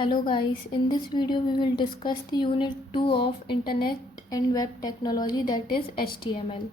Hello guys, in this video we will discuss the unit 2 of Internet and Web Technology, that is HTML।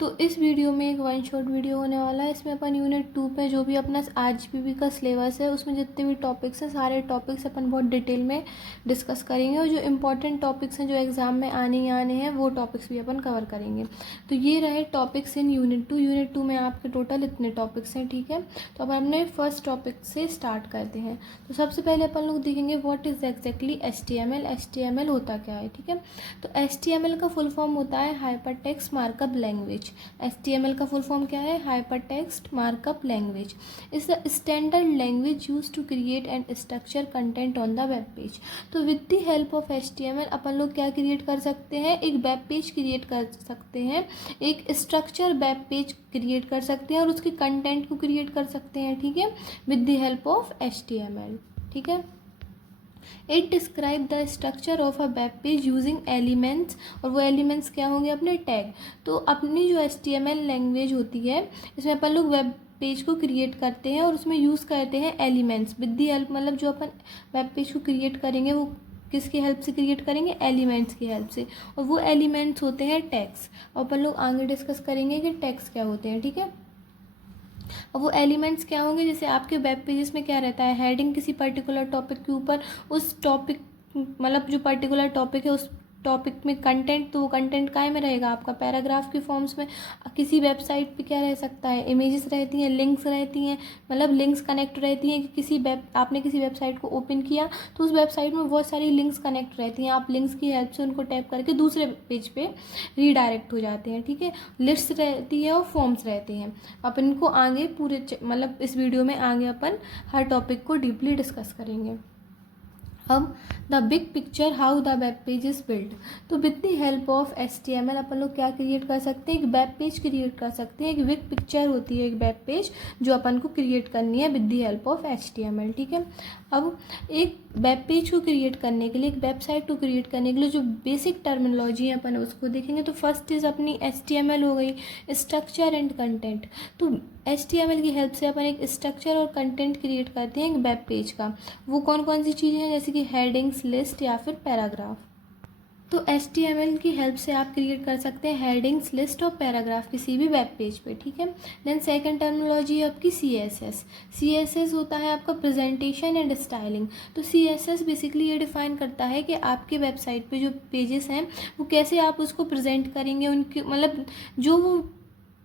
तो इस video में एक one shot video होने वाला है। इसमें अपन यूनिट 2 पे जो भी अपना आरजीपीवी का सिलेबस है उसमें जितने भी टॉपिक्स हैं सारे टॉपिक्स अपन बहुत डिटेल में डिस्कस करेंगे और जो इम्पोर्टेंट टॉपिक्स हैं जो एग्ज़ाम में आने ही आने हैं वो टॉपिक्स भी अपन कवर करेंगे। तो ये रहे टॉपिक्स इन यूनिट 2। यूनिट 2 में आपके टोटल इतने टॉपिक्स हैं, ठीक है। तो अब हमने फर्स्ट टॉपिक से स्टार्ट करते हैं। तो सबसे पहले अपन लोग देखेंगे what is exactly HTML। HTML होता क्या है, ठीक है। तो HTML का फुल फॉर्म होता है hyper text markup language. HTML का फुल फॉर्म क्या है? Hyper text markup language is the standard language use to create and structure content on the web page. तो with the help of HTML अपन लोग क्या create कर सकते हैं? एक वेब पेज क्रिएट कर सकते हैं, एक स्ट्रक्चर वेब पेज क्रिएट कर सकते हैं और उसके कंटेंट को क्रिएट कर सकते हैं, ठीक है, with the help of HTML, ठीक है। It describe the structure of a web page using elements, और वो एलिमेंट्स क्या होंगे? अपने टैग। तो अपनी जो HTML लैंग्वेज होती है इसमें अपन लोग वेब पेज को क्रिएट करते हैं और उसमें यूज़ करते हैं एलिमेंट्स विद दी हेल्प। मतलब जो अपन वेब पेज को क्रिएट करेंगे वो किसकी हेल्प से क्रिएट करेंगे? एलिमेंट्स की हेल्प से, और वो एलिमेंट्स होते हैं टैग्स। और अपन लोग आगे डिस्कस करेंगे कि टैग्स क्या होते हैं, ठीक है। और वो एलिमेंट्स क्या होंगे? जैसे आपके वेब पेजेस में क्या रहता है? हेडिंग किसी पर्टिकुलर टॉपिक के ऊपर, उस टॉपिक मतलब जो पर्टिकुलर टॉपिक है उस टॉपिक में कंटेंट, तो वो कंटेंट काय में रहेगा? आपका पैराग्राफ के फॉर्म्स में। किसी वेबसाइट पे क्या रह सकता है? इमेजेस रहती हैं, लिंक्स रहती हैं, मतलब लिंक्स कनेक्ट रहती हैं कि किसी आपने किसी वेबसाइट को ओपन किया तो उस वेबसाइट में बहुत सारी लिंक्स कनेक्ट रहती हैं। आप लिंक्स की हेल्प से उनको टैप करके दूसरे पेज पे रीडायरेक्ट हो जाते हैं, ठीक है। लिस्ट रहती है और फॉर्म्स रहते हैं। अपन इनको आगे पूरे मतलब इस वीडियो में आगे अपन हर टॉपिक को डीपली डिस्कस करेंगे। अब the big picture how the web page is build. तो with the help of HTML अपन लोग क्या क्रिएट कर सकते हैं? एक वेब पेज क्रिएट कर सकते हैं। एक बिग पिक्चर होती है एक वेब पेज जो अपन को क्रिएट करनी है with the help of HTML, ठीक है। अब एक वेब पेज को क्रिएट करने के लिए, एक वेबसाइट को क्रिएट करने के लिए जो बेसिक टर्मिनोलॉजी है अपन उसको देखेंगे। तो फर्स्ट इज अपनी HTML हो गई, स्ट्रक्चर एंड कंटेंट। तो HTML की हेल्प से अपन एक स्ट्रक्चर और कंटेंट क्रिएट करते हैं एक वेब पेज का। वो कौन कौन सी चीज़ें हैं? जैसे कि हेडिंग्स, लिस्ट या फिर पैराग्राफ। तो HTML की हेल्प से आप क्रिएट कर सकते हैं हेडिंग्स, लिस्ट और पैराग्राफ किसी भी वेब पेज पे, ठीक है। देन सेकंड टर्मिनोलॉजी है आपकी CSS। CSS होता है आपका प्रेजेंटेशन एंड स्टाइलिंग। तो CSS बेसिकली ये डिफाइन करता है कि आपके वेबसाइट पे जो पेजेस हैं वो कैसे आप उसको प्रेजेंट करेंगे, उनके मतलब जो वो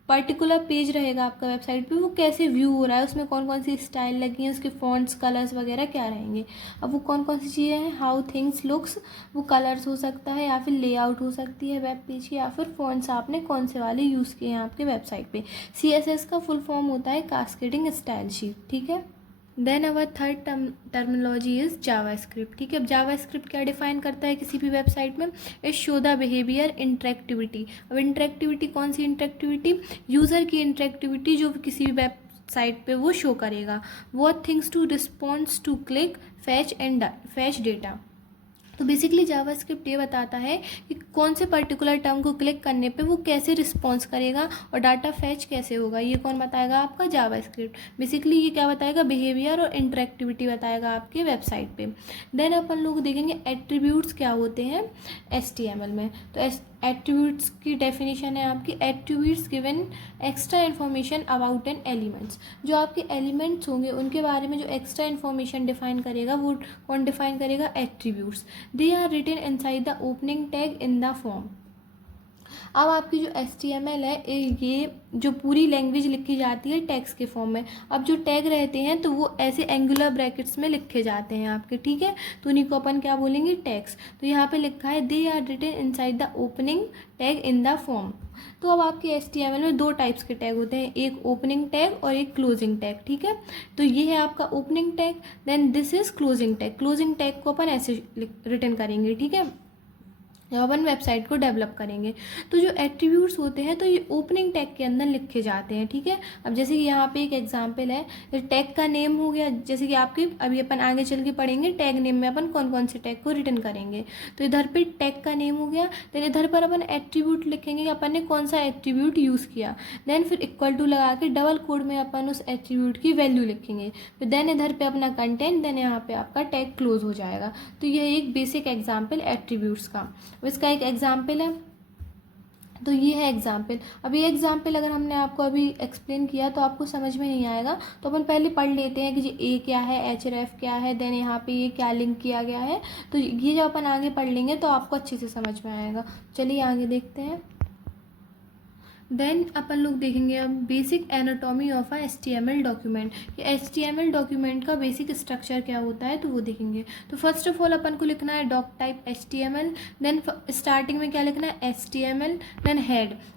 पर्टिकुलर पेज रहेगा आपका वेबसाइट पे वो कैसे व्यू हो रहा है, उसमें कौन कौन सी स्टाइल लगी है, उसके फॉन्ट्स, कलर्स वगैरह क्या रहेंगे। अब वो कौन कौन सी चीज़ें हैं? हाउ थिंग्स लुक्स, वो कलर्स हो सकता है या फिर लेआउट हो सकती है वेब पेज की, या फिर फॉन्ट्स आपने कौन से वाले यूज़ किए हैं आपके वेबसाइट पे। CSS का फुल फॉर्म होता है कास्केडिंग स्टाइल शीट, ठीक है। Then our third terminology is JavaScript, ठीक है। अब जावास्क्रिप्ट क्या डिफाइन करता है किसी भी वेबसाइट में? It show the behaviour interactivity. अब इंटरेक्टिविटी कौन सी इंटरेक्टिविटी? यूज़र की इंटरेक्टिविटी जो किसी भी वेबसाइट पे वो शो करेगा। वो things to response to click, fetch data. तो बेसिकली जावास्क्रिप्ट ये बताता है कि कौन से पर्टिकुलर टर्म को क्लिक करने पे वो कैसे रिस्पॉन्स करेगा और डाटा फैच कैसे होगा। ये कौन बताएगा? आपका जावास्क्रिप्ट। बेसिकली ये क्या बताएगा? बिहेवियर और इंटरेक्टिविटी बताएगा आपके वेबसाइट पे। देन अपन लोग देखेंगे एट्रीब्यूट्स क्या होते हैं HTML में। तो एट्रीब्यूट्स की डेफिनेशन है आपकी, attributes given extra information about an elements. जो आपके एलिमेंट्स होंगे उनके बारे में जो एक्स्ट्रा इन्फॉर्मेशन डिफाइन करेगा वो कौन डिफाइन करेगा? Attributes. They are written inside the opening tag in the form. अब आपकी जो HTML है ये जो पूरी लैंग्वेज लिखी जाती है टैग्स के फॉर्म में। अब जो टैग रहते हैं तो वो ऐसे एंगुलर ब्रैकेट्स में लिखे जाते हैं आपके, ठीक है। तो उन्हीं को अपन क्या बोलेंगे? टैग्स। तो यहाँ पे लिखा है they are written inside the opening tag in the form. तो अब आपके HTML में दो टाइप्स के टैग होते हैं, एक ओपनिंग टैग और एक क्लोजिंग टैग, ठीक है। तो ये है आपका opening tag, then this is closing tag. Closing tag को अपन ऐसे रिटन करेंगे, ठीक है। जब अपन वेबसाइट को डेवलप करेंगे। तो जो एट्रीब्यूट्स होते हैं तो ये ओपनिंग टैग के अंदर लिखे जाते हैं, ठीक है। अब जैसे कि यहाँ पे एक एग्जांपल है, टैग का नेम हो गया, जैसे कि आपके अभी अपन आगे चल के पढ़ेंगे टैग नेम में अपन कौन कौन से टैग को रिटर्न करेंगे। तो इधर पे टैग का नेम हो गया, देन इधर पर अपन एट्रीब्यूट लिखेंगे कि अपन ने कौन सा एट्रीब्यूट यूज़ किया, देन फिर इक्वल टू लगा के डबल कोड में अपन उस एट्रीब्यूट की वैल्यू लिखेंगे, फिर देन इधर पे अपना कंटेंट, देन यहाँ पे आपका टैग क्लोज हो जाएगा। तो यह एक बेसिक एग्जाम्पल एट्रीब्यूट्स का। इसका एक एग्जाम्पल है, तो ये है एग्जाम्पल। अब ये एग्जाम्पल अगर हमने आपको अभी एक्सप्लेन किया तो आपको समझ में नहीं आएगा, तो अपन पहले पढ़ लेते हैं कि जी ए क्या है, एचरेफ क्या है, देन यहाँ पे ये क्या लिंक किया गया है। तो ये जब अपन आगे पढ़ लेंगे तो आपको अच्छे से समझ में आएगा। चलिए आगे देखते हैं। देन अपन लोग देखेंगे अब basic anatomy of a HTML document. ये HTML डॉक्यूमेंट का बेसिक स्ट्रक्चर क्या होता है तो वो देखेंगे। तो फर्स्ट ऑफ ऑल अपन को लिखना है doctype HTML, then starting में क्या लिखना है HTML,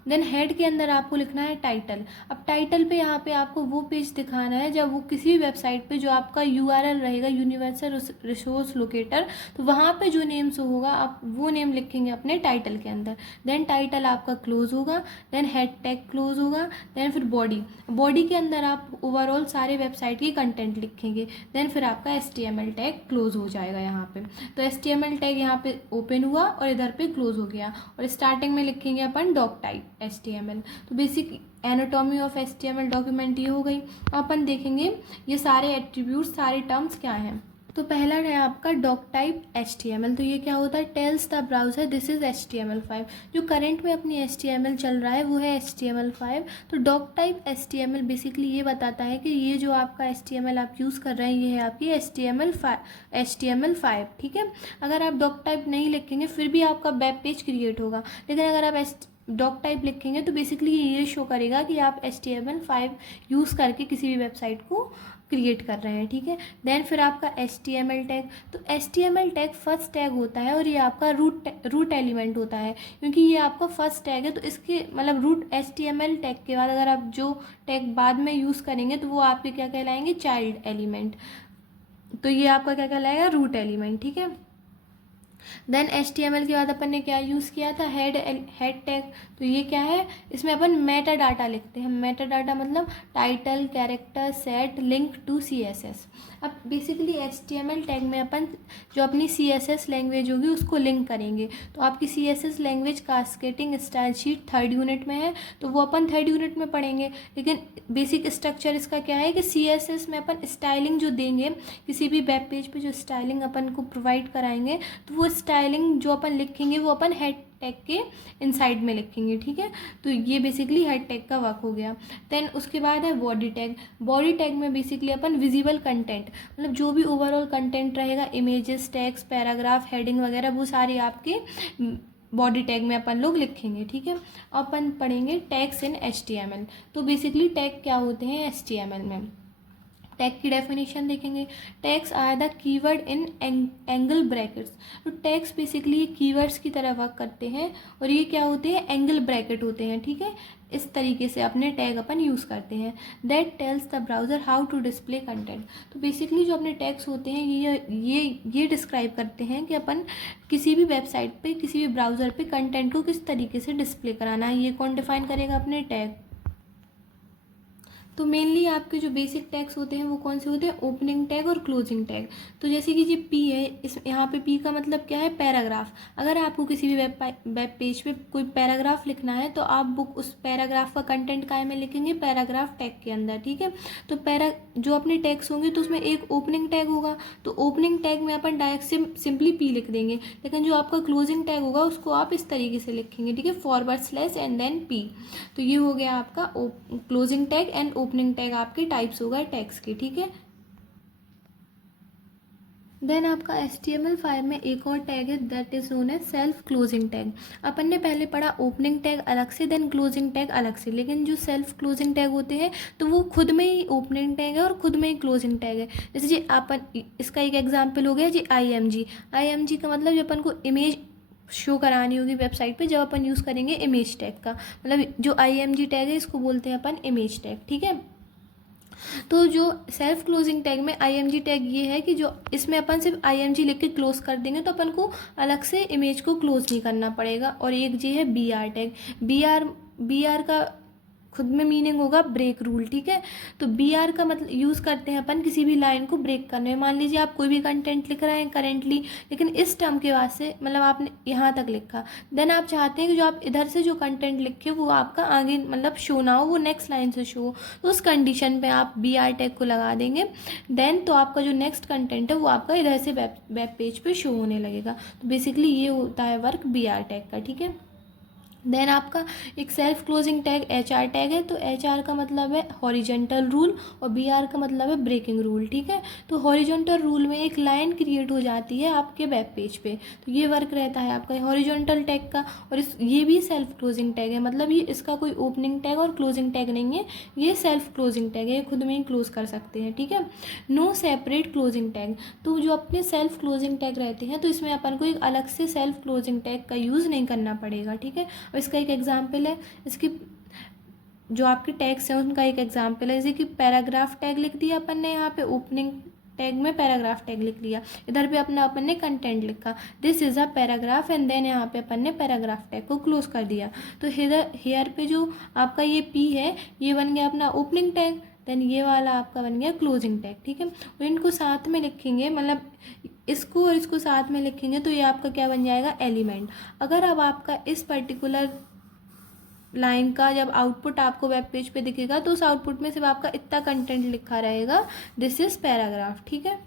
देन हेड के अंदर आपको लिखना है टाइटल। अब टाइटल पे यहाँ पे आपको वो पेज दिखाना है जब वो किसी भी वेबसाइट पे जो आपका URL रहेगा, यूनिवर्सल रिसोर्स लोकेटर, तो वहाँ पे जो नेम से होगा आप वो नेम लिखेंगे अपने टाइटल के अंदर। देन टाइटल आपका क्लोज होगा, देन हेड टैग क्लोज होगा, देन फिर बॉडी के अंदर आप ओवरऑल सारे वेबसाइट की कंटेंट लिखेंगे, देन फिर आपका HTML टैग क्लोज हो जाएगा यहाँ पे। तो HTML टैग यहाँ पे ओपन हुआ और इधर पे क्लोज हो गया, और स्टार्टिंग में लिखेंगे अपन डॉक टाइप HTML। तो basic anatomy of HTML document ये हो गई। अपन देखेंगे ये सारे एट्रीब्यूट्स, सारे टर्म्स क्या हैं। तो पहला है आपका डॉक टाइप HTML। तो ये क्या होता है, tells the browser this is HTML5। जो करंट में अपनी HTML चल रहा है वो है HTML5। तो डॉक टाइप HTML बेसिकली ये बताता है कि ये जो आपका HTML आप यूज़ कर रहे हैं ये है आपकी HTML5, ठीक है। अगर आप डॉक टाइप नहीं लिखेंगे फिर भी आपका वेब पेज क्रिएट होगा, लेकिन अगर आप डॉक टाइप लिखेंगे तो बेसिकली ये शो करेगा कि आप HTML5 यूज़ करके किसी भी वेबसाइट को क्रिएट कर रहे हैं, ठीक है। देन फिर आपका HTML टैग। तो HTML टैग फर्स्ट टैग होता है और ये आपका रूट एलिमेंट होता है, क्योंकि ये आपका फर्स्ट टैग है। तो इसके मतलब रूट HTML टैग के बाद अगर आप जो टैग बाद में यूज़ करेंगे तो वो आपके क्या कहलाएंगे, चाइल्ड एलिमेंट। तो ये आपका क्या कहलाएगा, रूट एलिमेंट, ठीक है। देन HTML के बाद अपन ने क्या यूज़ किया था, हेड टैग। तो ये क्या है, इसमें अपन मेटा डाटा लिखते हैं। मेटा डाटा मतलब title, character, set, link to CSS। अब बेसिकली HTML टैग में अपन जो अपनी CSS लैंग्वेज होगी उसको लिंक करेंगे। तो आपकी CSS language cascading style sheet 3rd unit में है, तो वो अपन 3rd यूनिट में पढ़ेंगे। लेकिन बेसिक स्ट्रक्चर इसका क्या है कि CSS में अपन स्टाइलिंग जो देंगे, किसी भी वेब पेज पे जो स्टाइलिंग अपन को प्रोवाइड कराएंगे, तो वो स्टाइलिंग जो अपन लिखेंगे वो अपन हेड टैग के इनसाइड में लिखेंगे, ठीक है। तो ये बेसिकली हेड टैग का वर्क हो गया। देन उसके बाद है बॉडी टैग। बॉडी टैग में बेसिकली अपन विजिबल कंटेंट मतलब जो भी ओवरऑल कंटेंट रहेगा, इमेजेस, टेक्स्ट, पैराग्राफ, हेडिंग वगैरह, वो सारी आपके बॉडी टैग में अपन लोग लिखेंगे, ठीक है। अपन पढ़ेंगे टैग्स इन HTML। तो बेसिकली टैग क्या होते हैं HTML में, टैग की डेफिनेशन देखेंगे। Tags are the keyword in angle brackets. तो टैग्स बेसिकली कीवर्ड्स की तरह वर्क करते हैं, और ये क्या होते हैं, एंगल ब्रैकेट होते हैं, ठीक है। इस तरीके से अपने टैग अपन यूज़ करते हैं। That tells the browser how to display content. तो बेसिकली जो अपने टैग्स होते हैं ये डिस्क्राइब करते हैं कि अपन किसी भी वेबसाइट पे, किसी भी ब्राउज़र पे कंटेंट को किस तरीके से डिस्प्ले कराना है, ये कौन डिफाइन करेगा, अपने टैग। तो मेनली आपके जो बेसिक टैग्स होते हैं वो कौन से होते हैं, ओपनिंग टैग और क्लोजिंग टैग। तो जैसे कि ये P है, इस यहाँ पे P का मतलब क्या है, पैराग्राफ। अगर आपको किसी भी वेब पेज पे कोई पैराग्राफ लिखना है तो आप बुक उस पैराग्राफ का कंटेंट काय में लिखेंगे, पैराग्राफ टैग के अंदर, ठीक है। तो जो अपने टैग्स होंगे तो उसमें एक ओपनिंग टैग होगा, तो ओपनिंग टैग में अपन डायरेक्ट सिंपली P लिख देंगे। लेकिन जो आपका क्लोजिंग टैग होगा उसको आप इस तरीके से लिखेंगे, ठीक है, / एंड देन P। तो ये हो गया आपका closing tag and opening tag, आपके टाइप्स हो गए टैग्स के, ठीक है। देन आपका HTML5 में एक और टैग है that is known as self closing tag. अपन ने पहले पढ़ा ओपनिंग टैग अलग से, देन क्लोजिंग टैग अलग से, लेकिन जो सेल्फ क्लोजिंग टैग होते हैं तो वो खुद में ही ओपनिंग टैग है और खुद में ही क्लोजिंग टैग है। जैसे जी अपन इसका एक एग्जाम्पल हो गया जी IMG का मतलब जो अपन को इमेज शो करानी होगी वेबसाइट पे, जब अपन यूज़ करेंगे इमेज टैग का, मतलब जो IMG टैग है इसको बोलते हैं अपन इमेज टैग, ठीक है। तो जो सेल्फ क्लोजिंग टैग में IMG टैग ये है कि जो इसमें अपन सिर्फ IMG लिख के क्लोज कर देंगे तो अपन को अलग से इमेज को क्लोज नहीं करना पड़ेगा। और एक ये है BR टैग। BR का खुद में मीनिंग होगा ब्रेक रूल, ठीक है। तो BR का मतलब यूज़ करते हैं अपन किसी भी लाइन को ब्रेक करने में। मान लीजिए आप कोई भी कंटेंट लिख रहे हैं करेंटली, लेकिन इस टर्म के बाद से मतलब आपने यहाँ तक लिखा, देन आप चाहते हैं कि जो आप इधर से जो कंटेंट लिखे वो आपका आगे मतलब शो ना हो, वो नेक्स्ट लाइन से शो हो, तो उस कंडीशन पे आप BR टैग को लगा देंगे। देन तो आपका जो नेक्स्ट कंटेंट है वो आपका इधर से वेब पेज पे शो होने लगेगा। तो बेसिकली ये होता है वर्क BR टैग का, ठीक है। देन आपका एक self closing tag HR tag है। तो HR का मतलब है हॉरिजेंटल रूल और BR का मतलब है ब्रेकिंग रूल, ठीक है। तो हॉरिजेंटल रूल में एक लाइन क्रिएट हो जाती है आपके वेब पेज पे, तो ये वर्क रहता है आपका हॉरिजेंटल टैग का। और ये भी सेल्फ क्लोजिंग टैग है, मतलब ये इसका कोई ओपनिंग टैग और क्लोजिंग टैग नहीं है, ये सेल्फ क्लोजिंग टैग है, ये खुद में ही क्लोज कर सकते हैं, ठीक है। No separate closing tag. तो जो अपने सेल्फ क्लोजिंग टैग रहते हैं तो इसमें अपन को एक अलग से सेल्फ क्लोजिंग टैग का यूज़ नहीं करना पड़ेगा, ठीक है। और इसका एक एग्जाम्पल है, इसकी जो आपके टैग्स हैं उनका एक एग्जाम्पल है, जैसे कि पैराग्राफ टैग लिख दिया अपन ने, यहाँ पे ओपनिंग टैग में पैराग्राफ टैग लिख लिया, इधर पे अपना अपन ने कंटेंट लिखा this is a paragraph and then यहाँ पे अपन ने पैराग्राफ टैग को क्लोज कर दिया। तो हेयर पे जो आपका ये P है ये बन गया अपना ओपनिंग टैग, देन ये वाला आपका बन गया क्लोजिंग टैग, ठीक है। और इनको साथ में लिखेंगे, मतलब इसको और इसको साथ में लिखेंगे तो ये आपका क्या बन जाएगा एलिमेंट। अगर अब आपका इस पर्टिकुलर लाइन का जब आउटपुट आपको वेब पेज पे दिखेगा तो उस आउटपुट में सिर्फ आपका इतना कंटेंट लिखा रहेगा दिस इज पैराग्राफ, ठीक है।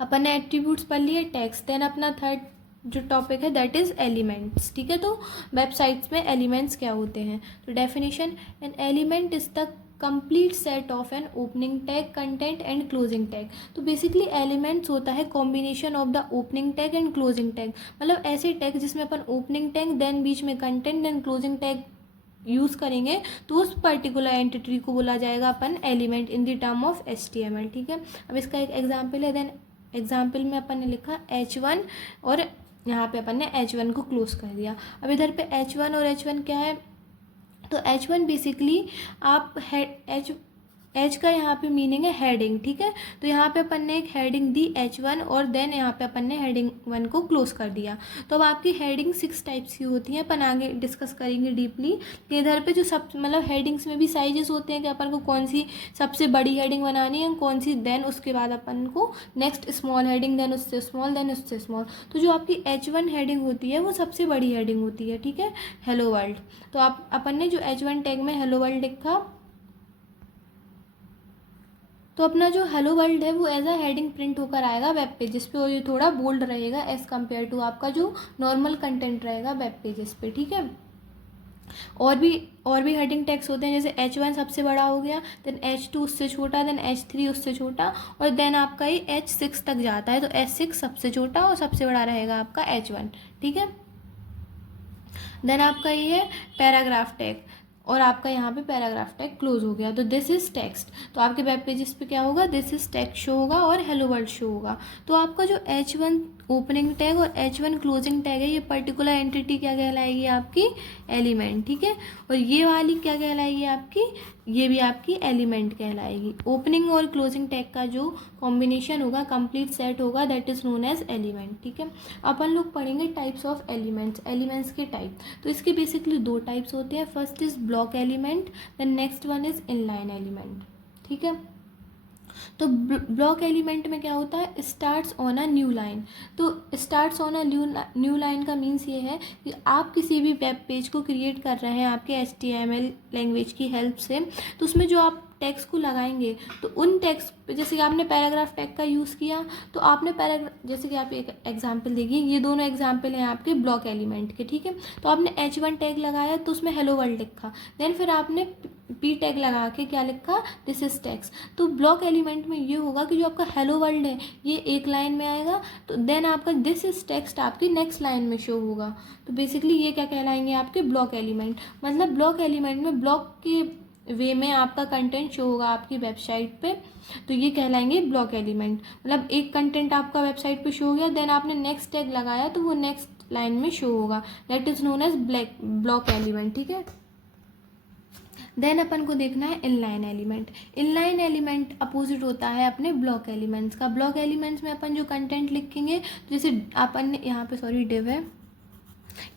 अपन ने एट्रीब्यूट्स पढ़ लिए, टेक्स्ट। देन अपना थर्ड जो टॉपिक है दैट इज एलिमेंट्स, ठीक है। तो वेबसाइट्स में एलिमेंट्स क्या होते हैं, तो definition an element is the complete set of an opening tag, content and closing tag. तो बेसिकली एलिमेंट्स होता है combination of the opening tag and closing tag, मतलब ऐसे टैग जिसमें अपन ओपनिंग टैग देन बीच में content then closing tag use करेंगे तो उस पर्टिकुलर एंटिटी को बोला जाएगा अपन element in the term of HTML, ठीक है। अब इसका एक एग्जाम्पल है, देन एग्जाम्पल में अपन ने लिखा H1 और यहाँ पे अपन ने H1 को क्लोज कर दिया। अब इधर पे H1 और H1 क्या है, तो H1 बेसिकली आप H का यहाँ पे मीनिंग है हेडिंग, ठीक है। तो यहाँ पे अपन ने एक हेडिंग दी H1 और देन यहाँ पे अपन ने हेडिंग 1 को क्लोज कर दिया। तो अब आपकी हेडिंग 6 टाइप्स की होती हैं, अपन आगे डिस्कस करेंगे डीपली कि इधर पे जो सब मतलब हेडिंग्स में भी साइजेस होते हैं कि अपन को कौन सी सबसे बड़ी हेडिंग बनानी है कौन सी, देन उसके बाद अपन को नेक्स्ट स्मॉल हेडिंग, देन उससे स्मॉल, देन उससे स्मॉल। तो जो आपकी H1 हेडिंग होती है वो सबसे बड़ी हेडिंग होती है, ठीक है, हेलो वर्ल्ड। तो आप अपन ने जो H1 टैग में हेलो वर्ल्ड लिखा तो अपना जो हेलो वर्ल्ड है वो एज अ हेडिंग प्रिंट होकर आएगा वेब पेजेस पे, और ये थोड़ा बोल्ड रहेगा एज कम्पेयर टू आपका जो नॉर्मल कंटेंट रहेगा वेब पेजेस पे, ठीक है। और भी हेडिंग टैग्स होते हैं, जैसे H1 सबसे बड़ा हो गया, देन H2 उससे छोटा, देन H3 उससे छोटा, और देन आपका ये H6 तक जाता है, तो H6 सबसे छोटा और सबसे बड़ा रहेगा आपका H1, ठीक है। देन आपका ये है पैराग्राफ टैग, और आपका यहाँ पे पैराग्राफ टैग क्लोज हो गया, तो दिस इज टेक्स्ट। तो आपके वेब पेजेस पे क्या होगा, दिस इज टेक्स्ट शो होगा और हेलो वर्ल्ड शो होगा। तो आपका जो H1 ओपनिंग टैग और H1 क्लोजिंग टैग है ये पर्टिकुलर एंटिटी क्या कहलाएगी आपकी एलिमेंट, ठीक है। और ये वाली क्या कहलाएगी आपकी, ये भी आपकी एलिमेंट कहलाएगी। ओपनिंग और क्लोजिंग टैग का जो कॉम्बिनेशन होगा कंप्लीट सेट होगा that is known as element, ठीक है। अपन लोग पढ़ेंगे टाइप्स ऑफ एलिमेंट्स, एलिमेंट्स के टाइप। तो इसके बेसिकली दो टाइप्स होते हैं, first is block element, then next one is inline element, ठीक है। तो ब्लॉक एलिमेंट में क्या होता है, starts on a new line. तो starts on a new line का मीन्स ये है कि आप किसी भी वेब पेज को क्रिएट कर रहे हैं आपके HTML लैंग्वेज की हेल्प से, तो उसमें जो आप टेक्स्ट को लगाएंगे तो उन टेक्स्ट पे, जैसे कि आपने पैराग्राफ टैग का यूज़ किया तो आपने जैसे कि आप एक एग्जांपल देखिए, ये दोनों एग्जांपल हैं आपके ब्लॉक एलिमेंट के, ठीक है। तो आपने H1 टैग लगाया तो उसमें हेलो वर्ल्ड लिखा, देन फिर आपने P टैग लगा के क्या लिखा, दिस इज टेक्स्ट। तो ब्लॉक एलिमेंट में ये होगा कि जो आपका हेलो वर्ल्ड है ये एक लाइन में आएगा, तो देन आपका दिस इज टेक्स्ट आपकी नेक्स्ट लाइन में शो होगा। तो बेसिकली ये क्या कहलाएंगे आपके ब्लॉक एलिमेंट। मतलब ब्लॉक एलिमेंट में ब्लॉक के वे में आपका कंटेंट शो होगा आपकी वेबसाइट पे, तो ये कहलाएंगे ब्लॉक एलिमेंट। मतलब एक कंटेंट आपका वेबसाइट पे शो हो गया, देन आपने नेक्स्ट टैग लगाया तो वो नेक्स्ट लाइन में शो होगा, that is known as block element, ठीक है। देन अपन को देखना है inline element. Inline element opposite होता है अपने ब्लॉक एलिमेंट्स का। ब्लॉक एलिमेंट्स में अपन जो कंटेंट लिखेंगे, जैसे अपन ने यहाँ पे सॉरी डिव है,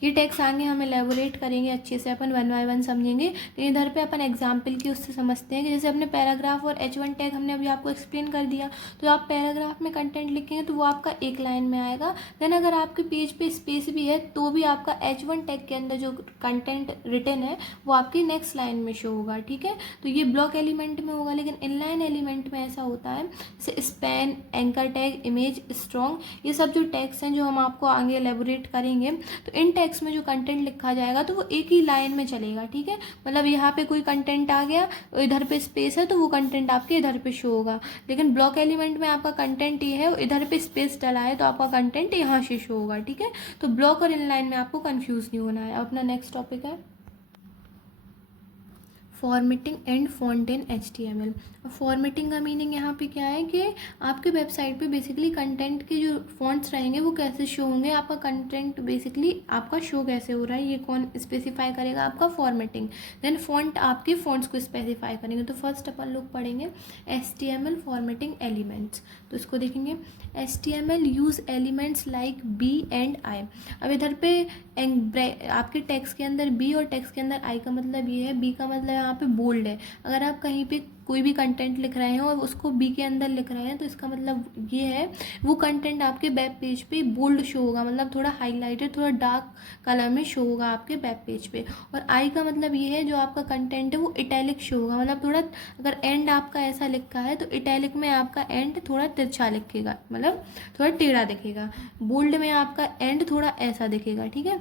ये टैग्स आगे हम एलेबोरेट करेंगे अच्छे से, अपन वन बाय वन समझेंगे। लेकिन इधर पे अपन एग्जांपल की उससे समझते हैं कि जैसे अपने पैराग्राफ और H1 टैग हमने अभी आपको एक्सप्लेन कर दिया, तो आप पैराग्राफ में कंटेंट लिखेंगे तो वो आपका एक लाइन में आएगा। देन अगर आपके पेज पे स्पेस भी है तो भी आपका H1 टैग के अंदर जो कंटेंट रिटन है वो आपकी नेक्स्ट लाइन में शो होगा, ठीक है। तो ये ब्लॉक एलिमेंट में होगा। लेकिन इनलाइन एलिमेंट में ऐसा होता है, जैसे span, anchor tag, image, strong, ये सब जो टैग्स हैं जो हम आपको आगे एलेबोरेट करेंगे, तो इन टैग्स में जो कंटेंट लिखा जाएगा तो वो एक ही लाइन में चलेगा, ठीक है। मतलब यहाँ पे कोई कंटेंट आ गया, इधर पे स्पेस है तो वो कंटेंट आपके इधर पे शो होगा। लेकिन ब्लॉक एलिमेंट में आपका कंटेंट ये है, इधर पे स्पेस डला है तो आपका कंटेंट यहाँ से शो होगा, ठीक है। तो ब्लॉक और इनलाइन में आपको कंफ्यूज नहीं होना है। अपना नेक्स्ट टॉपिक है formatting and font in HTML। Formatting का मीनिंग यहाँ पे क्या है कि आपके वेबसाइट पे बेसिकली कंटेंट के जो फॉन्ट्स रहेंगे वो कैसे शो होंगे, आपका कंटेंट बेसिकली आपका शो कैसे हो रहा है, ये कौन स्पेसिफाई करेगा, आपका फॉर्मेटिंग। देन फॉन्ट आपके फॉन्ट्स को स्पेसिफाई करेंगे। तो फर्स्ट अपन लोग पढ़ेंगे HTML फॉर्मेटिंग एलिमेंट्स। तो इसको देखेंगे, HTML use elements like B and I। अब इधर पे आपके टेक्स्ट के अंदर B और टेक्स्ट के अंदर I का मतलब ये है, B का मतलब यहाँ पे बोल्ड है। अगर आप कहीं पे कोई भी कंटेंट लिख रहे हैं और उसको B के अंदर लिख रहे हैं तो इसका मतलब ये है वो कंटेंट आपके वेब पेज पे बोल्ड शो होगा, मतलब थोड़ा हाईलाइटेड, थोड़ा डार्क कलर में शो होगा आपके वेब पेज पे। और I का मतलब ये है जो आपका कंटेंट है वो इटैलिक शो होगा, मतलब थोड़ा, अगर एंड आपका ऐसा लिखा है तो इटैलिक में आपका एंड थोड़ा तिरछा लिखेगा, मतलब थोड़ा टेढ़ा दिखेगा। बोल्ड में आपका एंड थोड़ा ऐसा दिखेगा, ठीक है,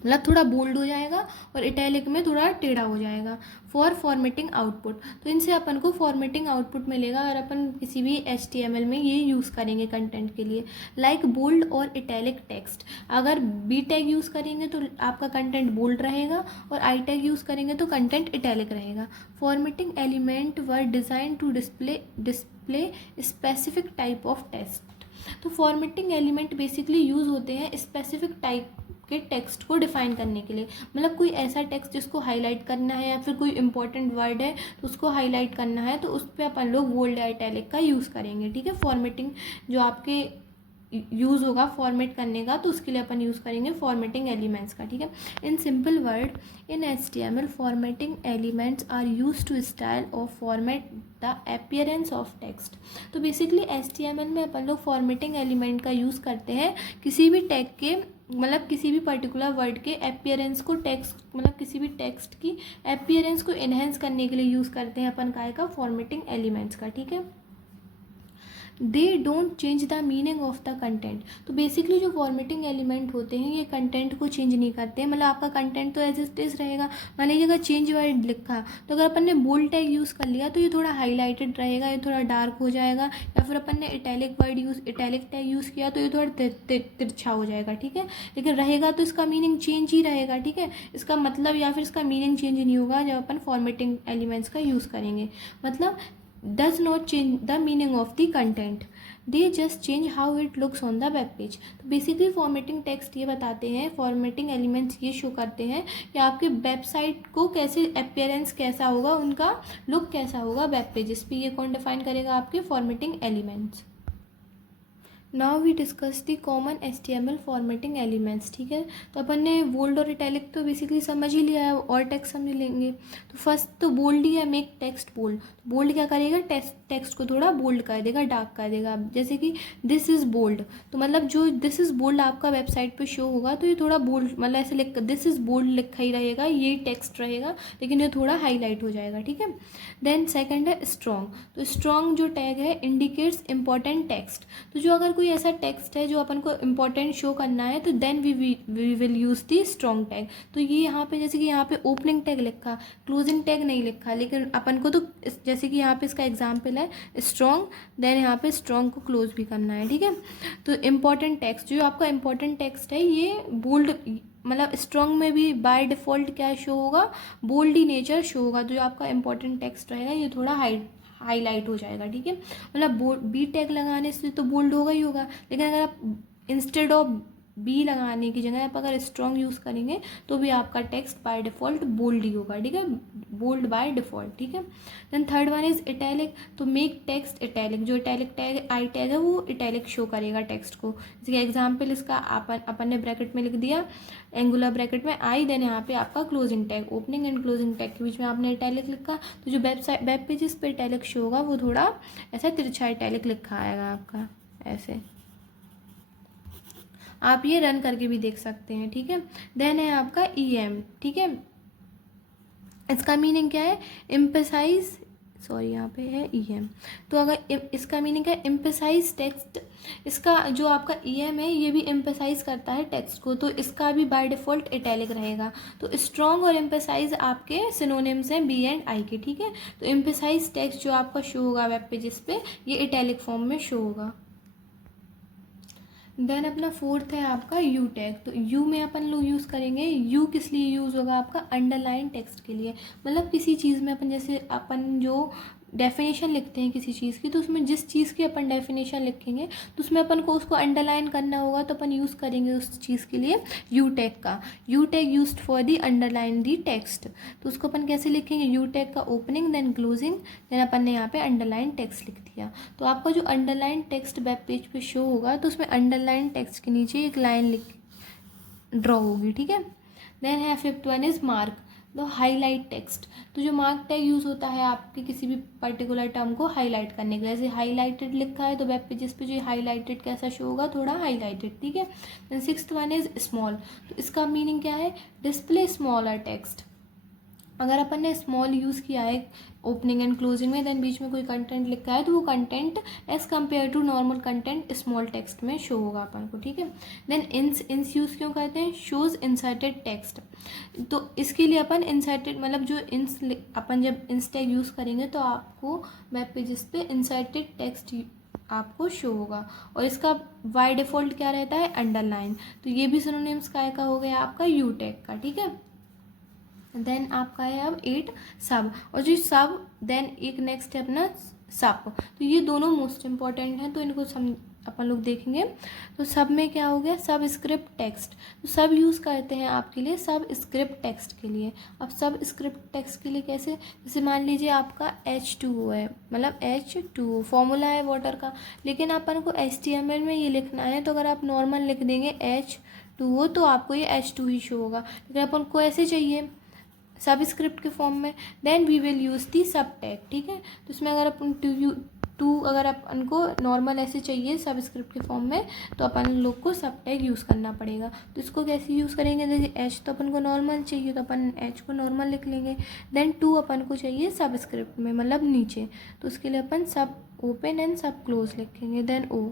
मतलब थोड़ा बोल्ड हो जाएगा, और इटैलिक में थोड़ा टेढ़ा हो जाएगा। फॉर फॉर्मेटिंग आउटपुट, तो इनसे अपन को फॉर्मेटिंग आउटपुट मिलेगा अगर अपन किसी भी HTML में ये यूज़ करेंगे कंटेंट के लिए। लाइक बोल्ड और इटैलिक टेक्स्ट, अगर B टैग यूज़ करेंगे तो आपका कंटेंट बोल्ड रहेगा, और I टैग यूज़ करेंगे तो कंटेंट इटैलिक रहेगा। Formatting element were designed to display specific type of text. तो फॉर्मेटिंग एलिमेंट बेसिकली यूज़ होते हैं स्पेसिफिक टाइप के टेक्स्ट को डिफाइन करने के लिए। मतलब कोई ऐसा टेक्स्ट जिसको हाईलाइट करना है, या फिर कोई इंपॉर्टेंट वर्ड है तो उसको हाईलाइट करना है, तो उस पर अपन लोग बोल्ड इटैलिक का यूज़ करेंगे, ठीक है। फॉर्मेटिंग जो आपके यूज़ होगा फॉर्मेट करने का, तो उसके लिए अपन यूज़ करेंगे फॉर्मेटिंग एलिमेंट्स का, ठीक है। In simple word, in HTML formatting elements are use to style और format the appearance of text. तो बेसिकली HTML में अपन लोग फॉर्मेटिंग एलिमेंट का यूज़ करते हैं किसी भी टैग के, मतलब किसी भी पर्टिकुलर वर्ड के अपीयरेंस को, टेक्स्ट मतलब किसी भी टेक्स्ट की अपीयरेंस को इन्हेंस करने के लिए यूज़ करते हैं अपन काय का, फॉर्मेटिंग एलिमेंट्स का, ठीक है। They don't change the meaning of the content. तो बेसिकली जो फॉर्मेटिंग एलिमेंट होते हैं ये कंटेंट को चेंज नहीं करते हैं, मतलब आपका कंटेंट तो एज इट इज रहेगा। मान लीजिए अगर चेंज वर्ड लिखा, तो अगर अपन ने बोल्ड टैग यूज़ कर लिया तो ये थोड़ा हाईलाइटेड रहेगा, ये थोड़ा डार्क हो जाएगा, या फिर अपन ने इटैलिक टैग यूज़ किया तो ये थोड़ा तिरछा हो जाएगा, ठीक है। लेकिन रहेगा तो इसका मीनिंग चेंज ही रहेगा, ठीक है। इसका मतलब या फिर इसका मीनिंग चेंज नहीं होगा जब अपन फॉर्मेटिंग एलिमेंट्स का यूज़ करेंगे। मतलब does not change the meaning of the content, they just change how it looks on the web page। तो बेसिकली फॉर्मेटिंग टेक्स्ट ये बताते हैं, फॉर्मेटिंग एलिमेंट्स ये शो करते हैं कि आपके वेबसाइट को कैसे अपीयरेंस कैसा होगा, उनका लुक कैसा होगा वेब पेजेस पे, ये कौन डिफाइन करेगा, आपके formatting elements. Now we discuss the common HTML formatting elements, ठीक है। तो अपन ने बोल्ड और इटैलिक तो बेसिकली समझ ही लिया है, और टेक्स्ट समझ लेंगे। तो फर्स्ट तो बोल्ड ही है, मेक टेक्स्ट बोल्ड। तो बोल्ड क्या करेगा, टेक्स्ट को थोड़ा बोल्ड कर देगा, डार्क कर देगा। जैसे कि दिस इज़ बोल्ड, तो मतलब जो दिस इज़ बोल्ड आपका वेबसाइट पे शो होगा तो ये थोड़ा बोल्ड, मतलब ऐसे लिख दिस इज़ बोल्ड लिखा ही रहेगा, ये टेक्स्ट रहेगा, लेकिन ये थोड़ा हाईलाइट हो जाएगा, ठीक है। देन सेकंड है स्ट्रॉन्ग। तो स्ट्रॉन्ग जो टैग है इंडिकेट्स इंपॉर्टेंट टेक्स्ट। तो जो अगर कोई ऐसा टेक्स्ट है जो अपन को इंपॉर्टेंट शो करना है तो then we will use the strong tag. तो ये यहाँ पे जैसे कि यहाँ पे ओपनिंग टैग लिखा, क्लोजिंग टैग नहीं लिखा, लेकिन अपन को तो जैसे कि यहाँ पे इसका एग्जांपल है स्ट्रॉन्ग, देन यहाँ पे स्ट्रॉन्ग को क्लोज भी करना है, ठीक है। तो इंपॉर्टेंट टेक्स्ट, जो आपका इंपॉर्टेंट टेक्स्ट है ये बोल्ड, मतलब स्ट्रॉन्ग में भी बाय डिफ़ॉल्ट क्या शो होगा, बोल्ड ही नेचर शो होगा। जो आपका इंपॉर्टेंट टेक्स्ट रहेगा ये थोड़ा हाईलाइट हो जाएगा, ठीक है। मतलब B टैग लगाने से तो बोल्ड होगा ही होगा, लेकिन अगर आप इंस्टेड ऑफ बी लगाने की जगह आप अगर स्ट्रॉन्ग यूज़ करेंगे तो भी आपका टेक्स्ट बाय डिफ़ॉल्ट बोल्ड ही होगा, ठीक है, बोल्ड बाय डिफ़ॉल्ट, ठीक है। Then third one is italic, तो मेक टेक्स्ट इटैलिक, जो इटैलिक टैग आई टैग है वो इटैलिक शो करेगा टेक्स्ट को। जैसे एग्जाम्पल इसका अपन ने ब्रैकेट में लिख दिया, एंगुलर ब्रैकेट में आई, देन यहाँ पे आपका closing tag, opening and closing tag के बीच में आपने इटैलिक लिखा, तो जो वेब पेजेस पे इटैलिक शो होगा वो थोड़ा ऐसा तिरछा इटैलिक लिखा आएगा आपका ऐसे। आप ये रन करके भी देख सकते हैं, ठीक है। देन है आपका EM, ठीक है, इसका मीनिंग क्या है, एम्फसाइज, सॉरी यहाँ पे है EM, तो अगर इसका मीनिंग है एम्फसाइज टेक्स्ट, इसका जो आपका EM है ये भी एम्फसाइज करता है टेक्स्ट को, तो इसका भी बाय डिफ़ॉल्ट इटैलिक रहेगा। तो स्ट्रॉन्ग और एम्फसाइज आपके सिनोनिम्स हैं B एंड I के, ठीक है। तो एम्फसाइज टेक्स्ट जो आपका शो होगा वेब पेजेस पे ये इटैलिक फॉर्म में शो होगा। देन अपना फोर्थ है आपका यू टैग, तो यू में अपन लोग यूज़ करेंगे, यू किस लिए यूज़ होगा आपका अंडरलाइन टेक्स्ट के लिए, मतलब किसी चीज़ में अपन जैसे अपन जो डेफिनेशन लिखते हैं किसी चीज़ की, तो उसमें जिस चीज़ की अपन डेफिनेशन लिखेंगे तो उसमें अपन को उसको अंडरलाइन करना होगा, तो अपन यूज़ करेंगे उस चीज़ के लिए यू टैग का। You tag used for the underline the text, तो उसको अपन कैसे लिखेंगे, यू टैग का ओपनिंग देन क्लोजिंग, देन अपन ने यहाँ पे अंडरलाइन टेक्स्ट लिख दिया। तो आपका जो अंडरलाइन टेक्स्ट वेब पेज पे शो होगा तो उसमें अंडरलाइन टेक्स्ट के नीचे एक लाइन ड्रॉ होगी, ठीक है। देन है फिफ्थ वन इज मार्क, तो हाईलाइट टेक्स्ट, तो जो मार्क टैग यूज़ होता है आपके किसी भी पर्टिकुलर टर्म को हाईलाइट करने के लिए, जैसे हाईलाइटेड लिखा है तो वेब पेजेस पे जो हाईलाइटेड कैसा शो होगा, थोड़ा हाईलाइटेड, ठीक है। Then sixth one is small, तो इसका मीनिंग क्या है, डिस्प्ले स्मॉलर टेक्स्ट। अगर अपन ने स्मॉल यूज़ किया है ओपनिंग एंड क्लोजिंग में, देन बीच में कोई कंटेंट लिखा है तो वो content as compare to normal content small text में शो होगा अपन को, ठीक है। देन इंस यूज़ क्यों कहते हैं, शोज इंसर्टेड टेक्स्ट, तो इसके लिए अपन इंसर्टेड मतलब जो अपन जब इंस टैग यूज़ करेंगे तो आपको वेब पेजेस पे इंसर्टेड टेक्स्ट आपको शो होगा, और इसका बाय डिफ़ॉल्ट क्या रहता है, अंडरलाइन, तो ये भी सिनोनिम्स का हो गया आपका यू टैग का, ठीक है। देन आपका है अब 8 सब, और जो सब देन एक नेक्स्ट है अपना सप, तो ये दोनों मोस्ट इम्पॉर्टेंट हैं, तो इनको अपन लोग देखेंगे। तो सब में क्या हो गया, सब स्क्रिप्ट टेक्स्ट, तो सब यूज़ करते हैं आपके लिए सब स्क्रिप्ट टेक्स्ट के लिए। अब सब स्क्रिप्ट टेक्स्ट के लिए कैसे, जैसे मान लीजिए आपका H2O है, मतलब H2O फॉर्मूला है वाटर का, लेकिन अपन को HTML में ये लिखना है, तो अगर आप नॉर्मल लिख देंगे H2O तो आपको ये H2 ही शो होगा, लेकिन अपन को ऐसे चाहिए सब स्क्रिप्ट के फॉर्म में, then we will use the sub tag, ठीक है। तो इसमें अगर अपन टू अगर अपन को नॉर्मल ऐसे चाहिए सब स्क्रिप्ट के फॉर्म में, तो अपन लोग को सब टैग यूज़ करना पड़ेगा। तो इसको कैसे यूज़ करेंगे, जैसे एच तो अपन को नॉर्मल चाहिए तो अपन एच को नॉर्मल लिख लेंगे, देन टू अपन को चाहिए सब स्क्रिप्ट में मतलब नीचे, तो उसके लिए अपन sub open and sub close लिखेंगे, then oh.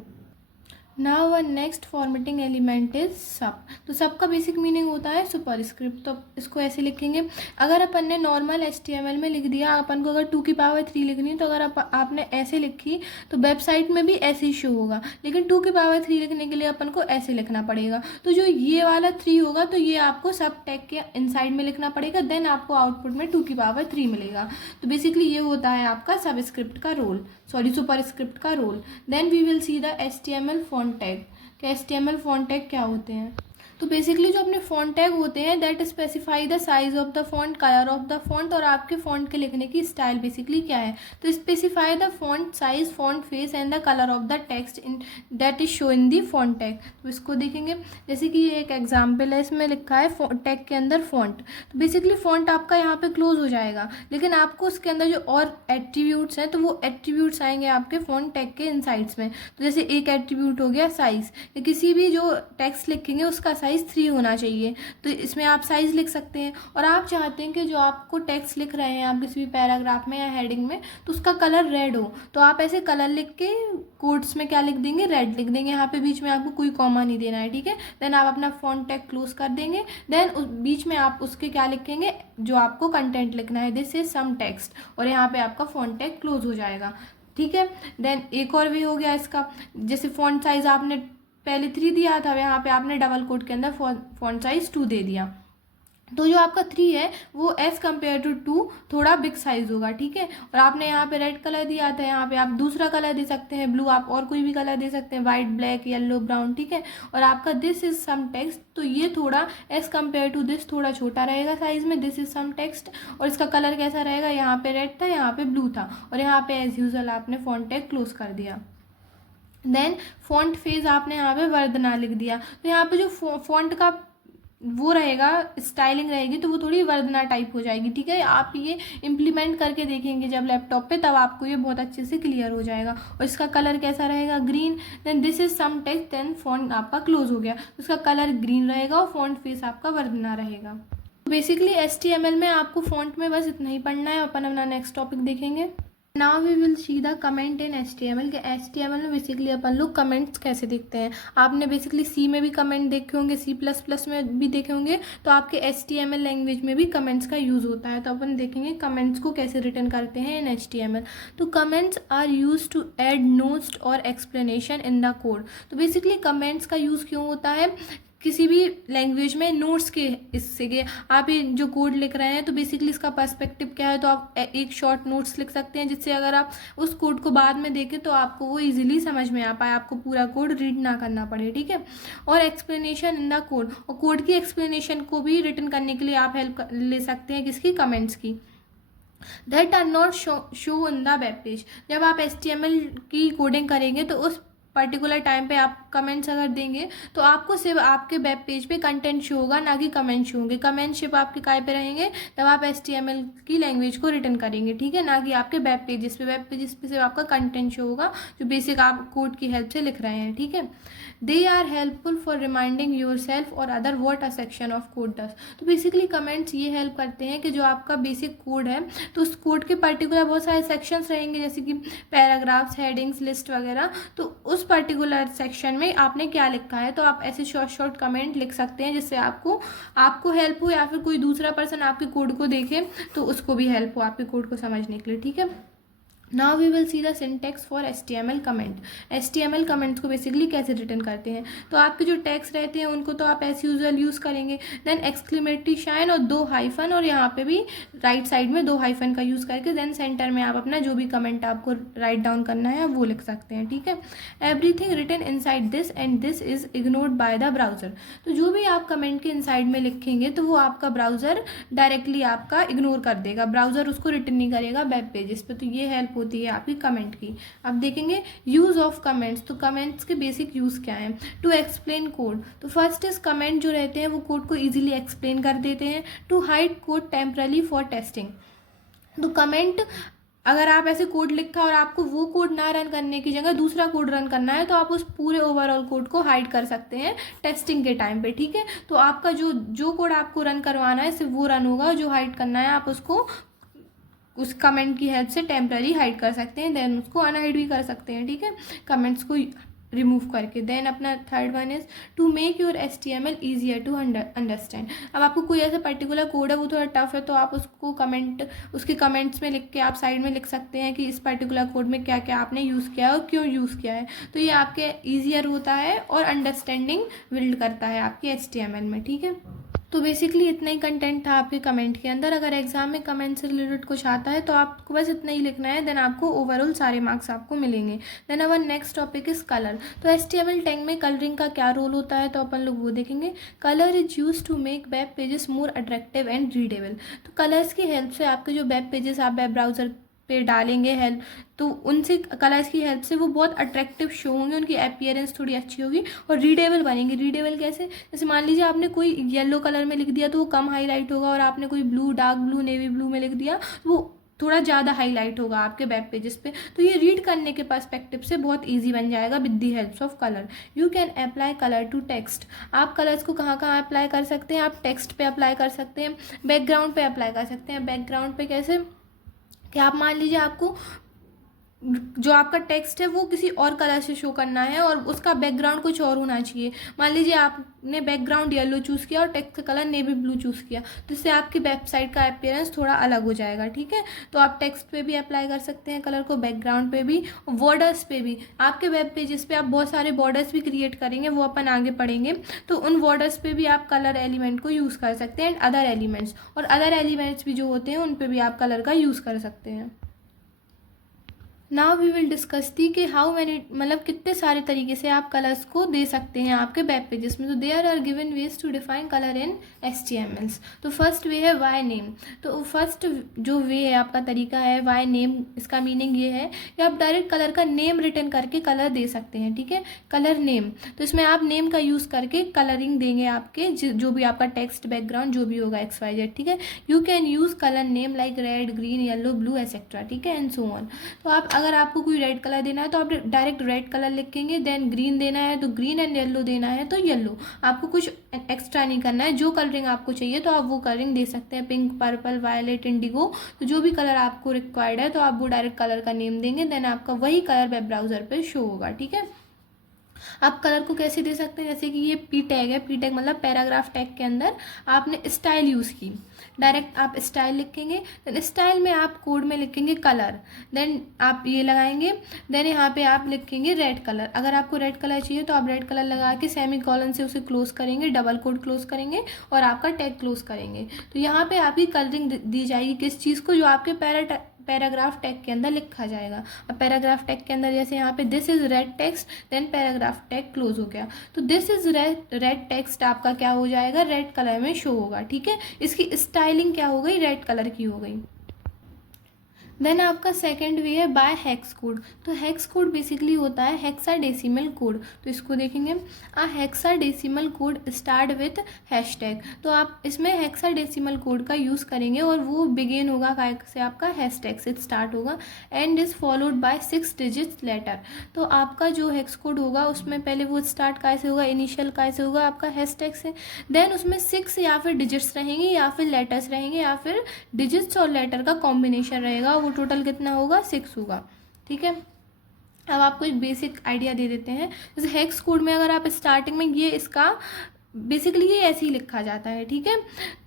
Now one next formatting element is sub, तो सब का बेसिक मीनिंग होता है सुपरस्क्रिप्ट, तो इसको ऐसे लिखेंगे। अगर अपन ने नॉर्मल HTML में लिख दिया, अपन को अगर 2 की पावर 3 लिखनी है तो अगर आपने ऐसे लिखी तो वेबसाइट में भी ऐसे ही शो होगा, लेकिन 2 की पावर 3 लिखने के लिए अपन को ऐसे लिखना पड़ेगा। तो जो ये वाला 3 होगा तो ये आपको सब टैग के इनसाइड में लिखना पड़ेगा, देन आपको आउटपुट में 2 की पावर 3 मिलेगा। तो बेसिकली ये होता है आपका सबस्क्रिप्ट का रोल, सॉरी सुपरस्क्रिप्ट का रोल। Then we will see the HTML font tag, कि HTML फॉन्ट टैग क्या होते हैं। तो बेसिकली जो अपने फॉन्ट टैग होते हैं that specify the size of the font, colour of the font, और आपके फॉन्ट के लिखने की स्टाइल बेसिकली क्या है। तो specify the font size, font face and the colour of the text in that is show in the font tag. तो इसको देखेंगे, जैसे कि ये एक एग्जाम्पल है, इसमें लिखा है टैग के अंदर फॉन्ट, तो बेसिकली फॉन्ट आपका यहाँ पे क्लोज हो जाएगा, लेकिन आपको उसके अंदर जो और एट्रीब्यूट्स हैं तो वो एट्रीब्यूट्स आएंगे आपके फॉन्ट टैग के इनसाइड्स में। तो जैसे एक एट्रीब्यूट हो गया साइज, किसी भी जो टेक्स्ट लिखेंगे उसका साइज 3 होना चाहिए, तो इसमें आप साइज लिख सकते हैं। और आप चाहते हैं कि जो आपको टेक्स्ट लिख रहे हैं आप किसी भी पैराग्राफ में या हेडिंग में, तो उसका कलर रेड हो, तो आप ऐसे कलर लिख के कोट्स में क्या लिख देंगे, रेड लिख देंगे, यहाँ पे बीच में आपको कोई कॉमा नहीं देना है, ठीक है। देन आप अपना फॉन्ट टैग क्लोज कर देंगे, देन उस बीच में आप उसके क्या लिखेंगे, जो आपको कंटेंट लिखना है, दिस इज सम टेक्स्ट, और यहाँ पे आपका फॉन्ट टैग क्लोज हो जाएगा, ठीक है। देन एक और वे हो गया इसका, जैसे फॉन्ट साइज आपने पहले 3 दिया था, यहाँ पे आपने डबल कोट के अंदर फॉन्ट साइज 2 दे दिया, तो जो आपका 3 है वो एज़ कम्पेयर टू 2 थोड़ा बिग साइज़ होगा, ठीक है। और आपने यहाँ पे रेड कलर दिया था, यहाँ पे आप दूसरा कलर दे सकते हैं, ब्लू, आप और कोई भी कलर दे सकते हैं, वाइट, ब्लैक, येलो, ब्राउन, ठीक है। और आपका दिस इज सम टेक्स्ट, तो ये थोड़ा एज़ कम्पेयर टू दिस थोड़ा छोटा रहेगा साइज़ में, दिस इज सम टेक्स्ट। और इसका कलर कैसा रहेगा, यहाँ पे रेड था, यहाँ पे ब्लू था, और यहाँ पे एज यूजल आपने फॉन्ट टैग क्लोज कर दिया। देन फॉन्ट फेज आपने यहाँ पे वर्धना लिख दिया, तो यहाँ पे जो फॉन्ट का वो रहेगा, स्टाइलिंग रहेगी, तो वो थोड़ी वर्धना टाइप हो जाएगी, ठीक है। आप ये इम्प्लीमेंट करके देखेंगे जब लैपटॉप पे, तब आपको ये बहुत अच्छे से क्लियर हो जाएगा। और इसका कलर कैसा रहेगा, green. Then this is some text, then font आपका क्लोज हो गया, उसका कलर ग्रीन रहेगा और फॉन्ट फेस आपका वर्धना रहेगा। बेसिकली HTML में आपको फॉन्ट में बस इतना ही पढ़ना है, अपन अपना नेक्स्ट टॉपिक देखेंगे। Now we will see the comment in HTML के HTML में बेसिकली अपन लोग कमेंट्स कैसे देखते हैं। आपने बेसिकली C में भी कमेंट देखे होंगे, C++ में भी देखे होंगे, तो आपके HTML लैंग्वेज में भी कमेंट्स का यूज़ होता है। तो अपन देखेंगे कमेंट्स को कैसे रिटर्न करते हैं इन HTML। तो comments are use to add notes और एक्सप्लेनेशन इन द कोड। तो बेसिकली कमेंट्स का यूज़ क्यों होता है किसी भी लैंग्वेज में, नोट्स के इससे के आप ये जो कोड लिख रहे हैं, तो बेसिकली इसका पर्सपेक्टिव क्या है, तो आप एक शॉर्ट नोट्स लिख सकते हैं, जिससे अगर आप उस कोड को बाद में देखें तो आपको वो इजीली समझ में आ पाए, आपको पूरा कोड रीड ना करना पड़े, ठीक है। और एक्सप्लेनेशन इन द कोड, और कोड की एक्सप्लेनेशन को भी रिटर्न करने के लिए आप हेल्प ले सकते हैं किसकी, कमेंट्स की। That are not show in the web page. जब आप HTML की कोडिंग करेंगे तो उस पर्टिकुलर टाइम पे आप कमेंट्स अगर देंगे तो आपको सिर्फ आपके वेब पेज पे कंटेंट शो होगा, ना कि कमेंट शो होंगे। कमेंट सिर्फ आपके काय पे रहेंगे जब आप HTML की लैंग्वेज को रिटर्न करेंगे, ठीक है, ना कि आपके वेब पेजेस पे। वेब पेजेस पे सिर्फ आपका कंटेंट शो होगा जो बेसिक आप कोड की हेल्प से लिख रहे हैं, ठीक है। They are helpful for reminding your self और other what a section of code does. तो बेसिकली कमेंट्स ये हेल्प करते हैं कि जो आपका बेसिक कोड है, तो उस कोड के पर्टिकुलर बहुत सारे सेक्शंस रहेंगे, जैसे कि पैराग्राफ्स, हेडिंग्स, लिस्ट वगैरह। तो उस पर्टिकुलर सेक्शन में आपने क्या लिखा है, तो आप ऐसे शॉर्ट शॉर्ट कमेंट लिख सकते हैं, जिससे आपको हेल्प हो, या फिर कोई दूसरा पर्सन आपके कोड को देखे तो उसको भी हेल्प हो आपके कोड को समझने के लिए, ठीक है। Now we will see the syntax for HTML comment. HTML comments को बेसिकली कैसे रिटर्न करते हैं, तो आपके जो टैग्स रहते हैं उनको तो आप एज यूजुअल यूज़ करेंगे। देन एक्सक्लेमेटरी साइन और 2 हाइफन, और यहाँ पे भी राइट साइड में 2 हाइफन का यूज़ करके देन सेंटर में आप अपना जो भी कमेंट आपको राइट डाउन करना है वो लिख सकते हैं, ठीक है। Everything written inside this and this is ignored by the browser. तो जो भी आप कमेंट के इनसाइड में लिखेंगे तो वो आपका ब्राउज़र डायरेक्टली आपका इग्नोर कर देगा, ब्राउज़र उसको रिटर्न नहीं करेगा वेब पेजेस पे। तो ये हेल्प होती है आपकी कमेंट की। अब देखेंगे यूज़ ऑफ कमेंट्स। तो कमेंट्स के बेसिक यूज़ क्या हैं, टू एक्सप्लेन कोड। तो फर्स्ट इज कमेंट जो रहते हैं वो कोड को इजीली एक्सप्लेन कर देते हैं। To hide code temporarily for testing. तो कमेंट, अगर आप ऐसे कोड लिखा और आपको वो कोड ना रन करने की जगह दूसरा कोड रन करना है, तो आप उस पूरे ओवरऑल कोड को हाइड कर सकते हैं टेस्टिंग के टाइम पे, ठीक है। तो आपका जो कोड आपको रन करवाना है सिर्फ वो रन होगा, जो हाइड करना है आप उसको उस कमेंट की हेल्प से टेम्पररी हाइड कर सकते हैं, देन उसको अनहाइड भी कर सकते हैं, ठीक है, कमेंट्स को रिमूव करके। देन अपना third one is to make your HTML easier to understand. अब आपको कोई ऐसा पर्टिकुलर कोड है वो थोड़ा टफ है, तो आप उसको उसके कमेंट्स में लिख के आप साइड में लिख सकते हैं कि इस पर्टिकुलर कोड में क्या क्या आपने यूज़ किया है और क्यों यूज़ किया है। तो ये आपके ईजियर होता है और अंडरस्टैंडिंग बिल्ड करता है आपके HTML में, ठीक है। तो बेसिकली इतना ही कंटेंट था आपके कमेंट के अंदर। अगर एग्जाम में कमेंट से रिलेटेड कुछ आता है तो आपको बस इतना ही लिखना है, देन आपको ओवरऑल सारे मार्क्स आपको मिलेंगे। Then our next topic is colour. तो HTML टैग में कलरिंग का क्या रोल होता है, तो अपन लोग वो देखेंगे। Colour is use to make web pages more attractive and readable. तो कलर्स की हेल्प से आपके जो वेब पेजेस आप वेब ब्राउजर पे डालेंगे हेल्प, तो उनसे कलर्स की हेल्प से वो बहुत अट्रैक्टिव शो होंगे, उनकी अपीयरेंस थोड़ी अच्छी होगी और रीडेबल बनेंगे। रीडेबल कैसे, जैसे मान लीजिए आपने कोई येलो कलर में लिख दिया तो वो कम हाईलाइट होगा, और आपने कोई blue, dark blue, navy blue में लिख दिया तो वो थोड़ा ज़्यादा हाईलाइट होगा आपके वेब पेजेस पे। तो ये रीड करने के पर्सपेक्टिव से बहुत ईजी बन जाएगा with the helps of colour. You can apply colour to text. आप कलर्स को कहाँ कहाँ अप्लाई कर सकते हैं, आप टेक्स्ट पे अप्लाई कर सकते हैं, बैकग्राउंड पे अप्लाई कर सकते हैं। बैकग्राउंड पे कैसे, कि आप मान लीजिए आपको जो आपका टेक्स्ट है वो किसी और कलर से शो करना है और उसका बैकग्राउंड कुछ और होना चाहिए। मान लीजिए आपने बैकग्राउंड येलो चूज़ किया और टेक्स्ट का कलर नेवी ब्लू चूज़ किया, तो इससे आपकी वेबसाइट का अपीयरेंस थोड़ा अलग हो जाएगा, ठीक है। तो आप टेक्स्ट पे भी अप्लाई कर सकते हैं कलर को, बैकग्राउंड पे भी, बॉर्डर्स पे भी। आपके वेब पेजेस पे आप बहुत सारे बॉर्डर्स भी क्रिएट करेंगे, वो अपन आगे पढ़ेंगे। तो उन बॉर्डर्स पे भी आप कलर एलिमेंट को यूज़ कर सकते हैं, एंड अदर एलिमेंट्स, और अदर एलिमेंट्स भी जो होते हैं उन पे भी आप कलर का यूज़ कर सकते हैं। Now we will discuss the कि हाउ मैनी, मतलब कितने सारे तरीके से आप कलर्स को दे सकते हैं आपके वेब पेजेस में। तो there are given ways to define colour in HTML। तो फर्स्ट वे है वाई नेम। तो फर्स्ट जो वे है आपका तरीका है वाई नेम। इसका मीनिंग ये है कि आप डायरेक्ट कलर का नेम रिटर्न करके कलर दे सकते हैं, ठीक है। कलर नेम, तो इसमें आप नेम का यूज़ करके कलरिंग देंगे आपके जो भी आपका टेक्स्ट बैकग्राउंड जो भी होगा XYZ, ठीक है। You can use colour name like red, green, yellow, blue etcetera, ठीक है, एंड सो ऑन। तो आप अगर आपको कोई रेड कलर देना है तो आप डायरेक्ट रेड कलर लिखेंगे, देन ग्रीन देना है तो ग्रीन, एंड येलो देना है तो येलो। आपको कुछ एक्स्ट्रा नहीं करना है, जो कलरिंग आपको चाहिए तो आप वो कलरिंग दे सकते हैं, पिंक, पर्पल, वायलेट, इंडिगो। तो जो भी कलर आपको रिक्वायर्ड है तो आप वो डायरेक्ट कलर का नेम देंगे, देन आपका वही कलर वेब ब्राउजर पर शो होगा, ठीक है। आप कलर को कैसे दे सकते हैं, जैसे कि ये पी टैग है, पी टैग मतलब पैराग्राफ टैग के अंदर आपने स्टाइल यूज़ की, डायरेक्ट आप स्टाइल लिखेंगे, देन स्टाइल में आप कोड में लिखेंगे कलर, देन आप ये लगाएंगे, देन यहाँ पे आप लिखेंगे रेड कलर। अगर आपको रेड कलर चाहिए तो आप रेड कलर लगा के सेमी कॉलन से उसे क्लोज करेंगे, डबल कोड क्लोज करेंगे और आपका टैग क्लोज करेंगे। तो यहाँ पे आपकी कलरिंग दी जाएगी किस चीज़ को, जो आपके पैराग्राफ टैग के अंदर लिखा जाएगा। अब पैराग्राफ टैग के अंदर जैसे यहाँ पे this is red text, then paragraph tag close हो गया, तो दिस इज रेड टेक्स्ट आपका क्या हो जाएगा, रेड कलर में शो होगा, ठीक है। इसकी स्टाइलिंग क्या हो गई, रेड कलर की हो गई। देन आपका सेकेंड वे है बाय हेक्स कोड। तो हेक्स कोड बेसिकली होता है हेक्साडेसिमल कोड। तो इसको देखेंगे, hexadecimal code start with hashtag. तो आप इसमें हेक्साडेसिमल कोड का यूज़ करेंगे और वो बिगिन होगा से आपका हैशटैग से स्टार्ट होगा, and is followed by 6 digits letter. तो आपका जो हेक्स कोड होगा उसमें पहले वो स्टार्ट कैसे होगा, इनिशियल कैसे होगा आपका हैशटैग से, देन उसमें 6 या फिर डिजिट्स रहेंगे या फिर लेटर्स रहेंगे या फिर डिजिट्स और लेटर का कॉम्बिनेशन रहेगा, वो टोटल कितना होगा, 6 होगा, ठीक है। अब आपको एक बेसिक आइडिया दे देते हैं। जैसे हेक्स कोड में अगर आप स्टार्टिंग में ये इसका बेसिकली ये ऐसे ही लिखा जाता है, ठीक है।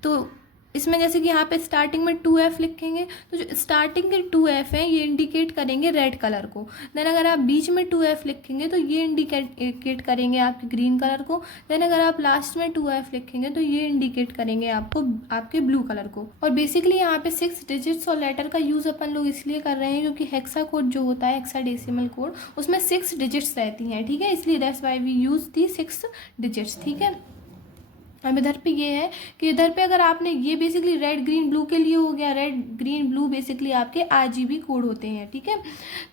तो इसमें जैसे कि यहाँ पे स्टार्टिंग में 2F लिखेंगे, तो जो स्टार्टिंग के 2F हैं ये इंडिकेट करेंगे रेड कलर को। देन अगर आप बीच में 2F लिखेंगे तो ये इंडिकेट करेंगे आपके ग्रीन कलर को। देन अगर आप लास्ट में 2F लिखेंगे तो ये इंडिकेट करेंगे आपको आपके ब्लू कलर को। और बेसिकली यहाँ पे 6 डिजिट्स और लेटर का यूज़ अपन लोग इसलिए कर रहे हैं क्योंकि हेक्सा कोड जो होता है, हेक्साडेसिमल कोड, उसमें 6 डिजिट्स रहती हैं, ठीक है। इसलिए that's why we use the 6 digits, ठीक है। अब इधर पे ये है कि इधर पे अगर आपने ये बेसिकली रेड ग्रीन ब्लू के लिए हो गया, रेड ग्रीन ब्लू बेसिकली आपके RGB कोड होते हैं, ठीक है।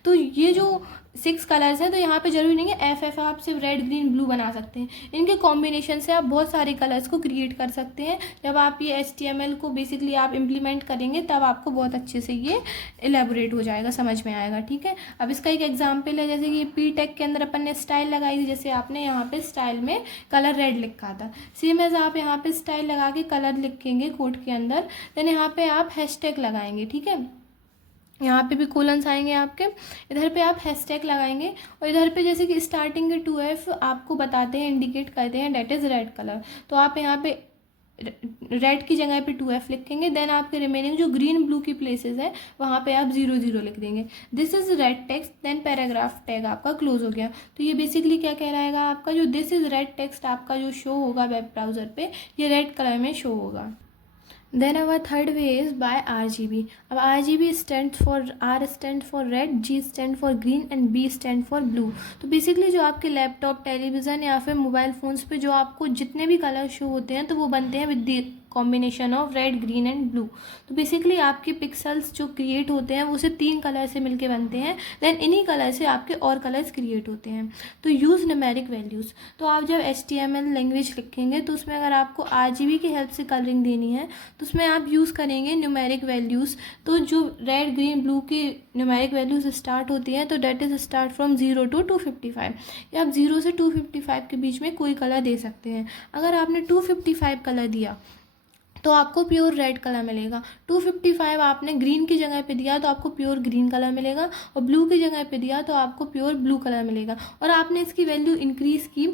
तो ये जो 6 कलर्स हैं, तो यहाँ पे जरूरी नहीं है FF, आप सिर्फ रेड ग्रीन ब्लू बना सकते हैं। इनके कॉम्बिनेशन से आप बहुत सारे कलर्स को क्रिएट कर सकते हैं। जब आप ये HTML को बेसिकली आप इम्प्लीमेंट करेंगे तब आपको बहुत अच्छे से ये एलेबोरेट हो जाएगा, समझ में आएगा, ठीक है। अब इसका एक एग्जाम्पल है, जैसे कि पी टैग के अंदर अपन ने स्टाइल लगाई थी, जैसे आपने यहाँ पे स्टाइल में कलर रेड लिखा था, सेम एज आप यहाँ पे स्टाइल लगा के कलर लिखेंगे कोड के अंदर, देन यहाँ पे आप हैशटैग लगाएंगे, ठीक है। यहाँ पे भी कोलन्स आएंगे आपके, इधर पे आप हैशटैग लगाएंगे, और इधर पे जैसे कि स्टार्टिंग के 2F आपको बताते हैं, इंडिकेट करते हैं डेट इज़ रेड कलर, तो आप यहाँ पे रेड की जगह पे 2F लिखेंगे। देन आपके रिमेनिंग जो ग्रीन ब्लू की प्लेसेस है वहाँ पे आप 0 लिख देंगे, this is red text, then paragraph tag आपका क्लोज हो गया। तो ये बेसिकली क्या कह रहेगा, आपका जो दिस इज़ रेड टेक्स्ट आपका जो शो होगा वेब ब्राउज़र पे, ये रेड कलर में शो होगा। Then our third way is by RGB. अब RGB stands for, R stand for red, G stand for green and B stand for blue. तो basically जो आपके लैपटॉप, टेलीविज़न या फिर मोबाइल फ़ोन्स पे जो आपको जितने भी कलर शो होते हैं तो वो बनते हैं with the combination of red, green and blue. तो बेसिकली आपके पिक्सल्स जो क्रिएट होते हैं वो सिर्फ 3 कलर से मिलके बनते हैं, देन इन्हीं कलर से आपके और कलर्स क्रिएट होते हैं। तो यूज़ न्यूमेरिक वैल्यूज़। तो आप जब HTML लैंग्वेज लिखेंगे तो उसमें अगर आपको RGB की हेल्प से कलरिंग देनी है तो उसमें आप यूज़ करेंगे न्यूमेरिक वैल्यूज़। तो जो रेड, ग्रीन, ब्लू की न्यूमेरिक वैल्यूज़ स्टार्ट होती हैं तो that is start from 0 to 255, या आप 0 से 255 के बीच में कोई कलर दे सकते हैं। अगर आपने 255 कलर दिया तो आपको प्योर रेड कलर मिलेगा। 255 आपने ग्रीन की जगह पे दिया तो आपको प्योर ग्रीन कलर मिलेगा, और ब्लू की जगह पे दिया तो आपको प्योर ब्लू कलर मिलेगा। और आपने इसकी वैल्यू इंक्रीज़ की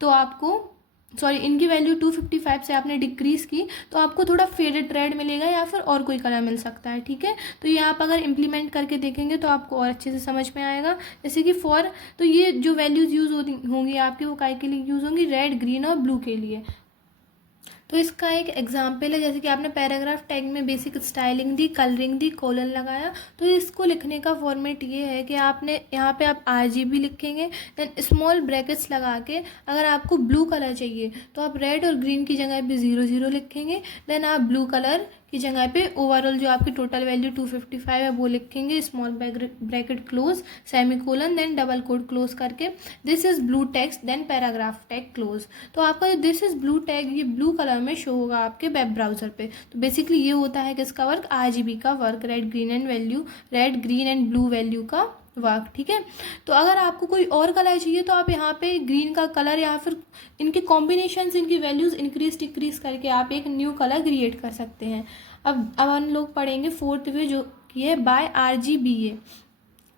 तो आपको, सॉरी, इनकी वैल्यू 255 से आपने डिक्रीज़ की तो आपको थोड़ा फेडेड रेड मिलेगा या फिर और कोई कलर मिल सकता है, ठीक है। तो ये आप अगर इम्प्लीमेंट करके देखेंगे तो आपको और अच्छे से समझ में आएगा। जैसे कि फॉर, तो ये जो वैल्यूज़ यूज़ होंगी आपकी, वो काय के लिए यूज़ होंगी, रेड, ग्रीन और ब्लू के लिए। तो इसका एक एग्जाम्पल है, जैसे कि आपने पैराग्राफ टैग में बेसिक स्टाइलिंग दी, कलरिंग दी, कोलन लगाया। तो इसको लिखने का फॉर्मेट ये है कि आपने यहाँ पे आप RGB लिखेंगे, देन स्मॉल ब्रैकेट्स लगा के अगर आपको ब्लू कलर चाहिए तो आप रेड और ग्रीन की जगह पे 00 लिखेंगे, देन आप ब्लू कलर की जगह पे ओवरऑल जो आपकी टोटल वैल्यू 255 है वो लिखेंगे, small bracket close, semicolon, then double quote close करके this is blue text, then paragraph tag close. तो आपका जो दिस इज़ ब्लू टैग ये ब्लू कलर में शो होगा आपके वेब ब्राउज़र पे। तो बेसिकली ये होता है किसका वर्क, RGB का work, red green and value, red green and blue value का वर्क, ठीक है। तो अगर आपको कोई और कलर चाहिए तो आप यहाँ पे ग्रीन का कलर या फिर इनके कॉम्बिनेशंस, इनकी वैल्यूज़ इंक्रीज डिक्रीज करके आप एक न्यू कलर क्रिएट कर सकते हैं। अब हम लोग पढ़ेंगे फोर्थ वे जो कि है बाय RGBA।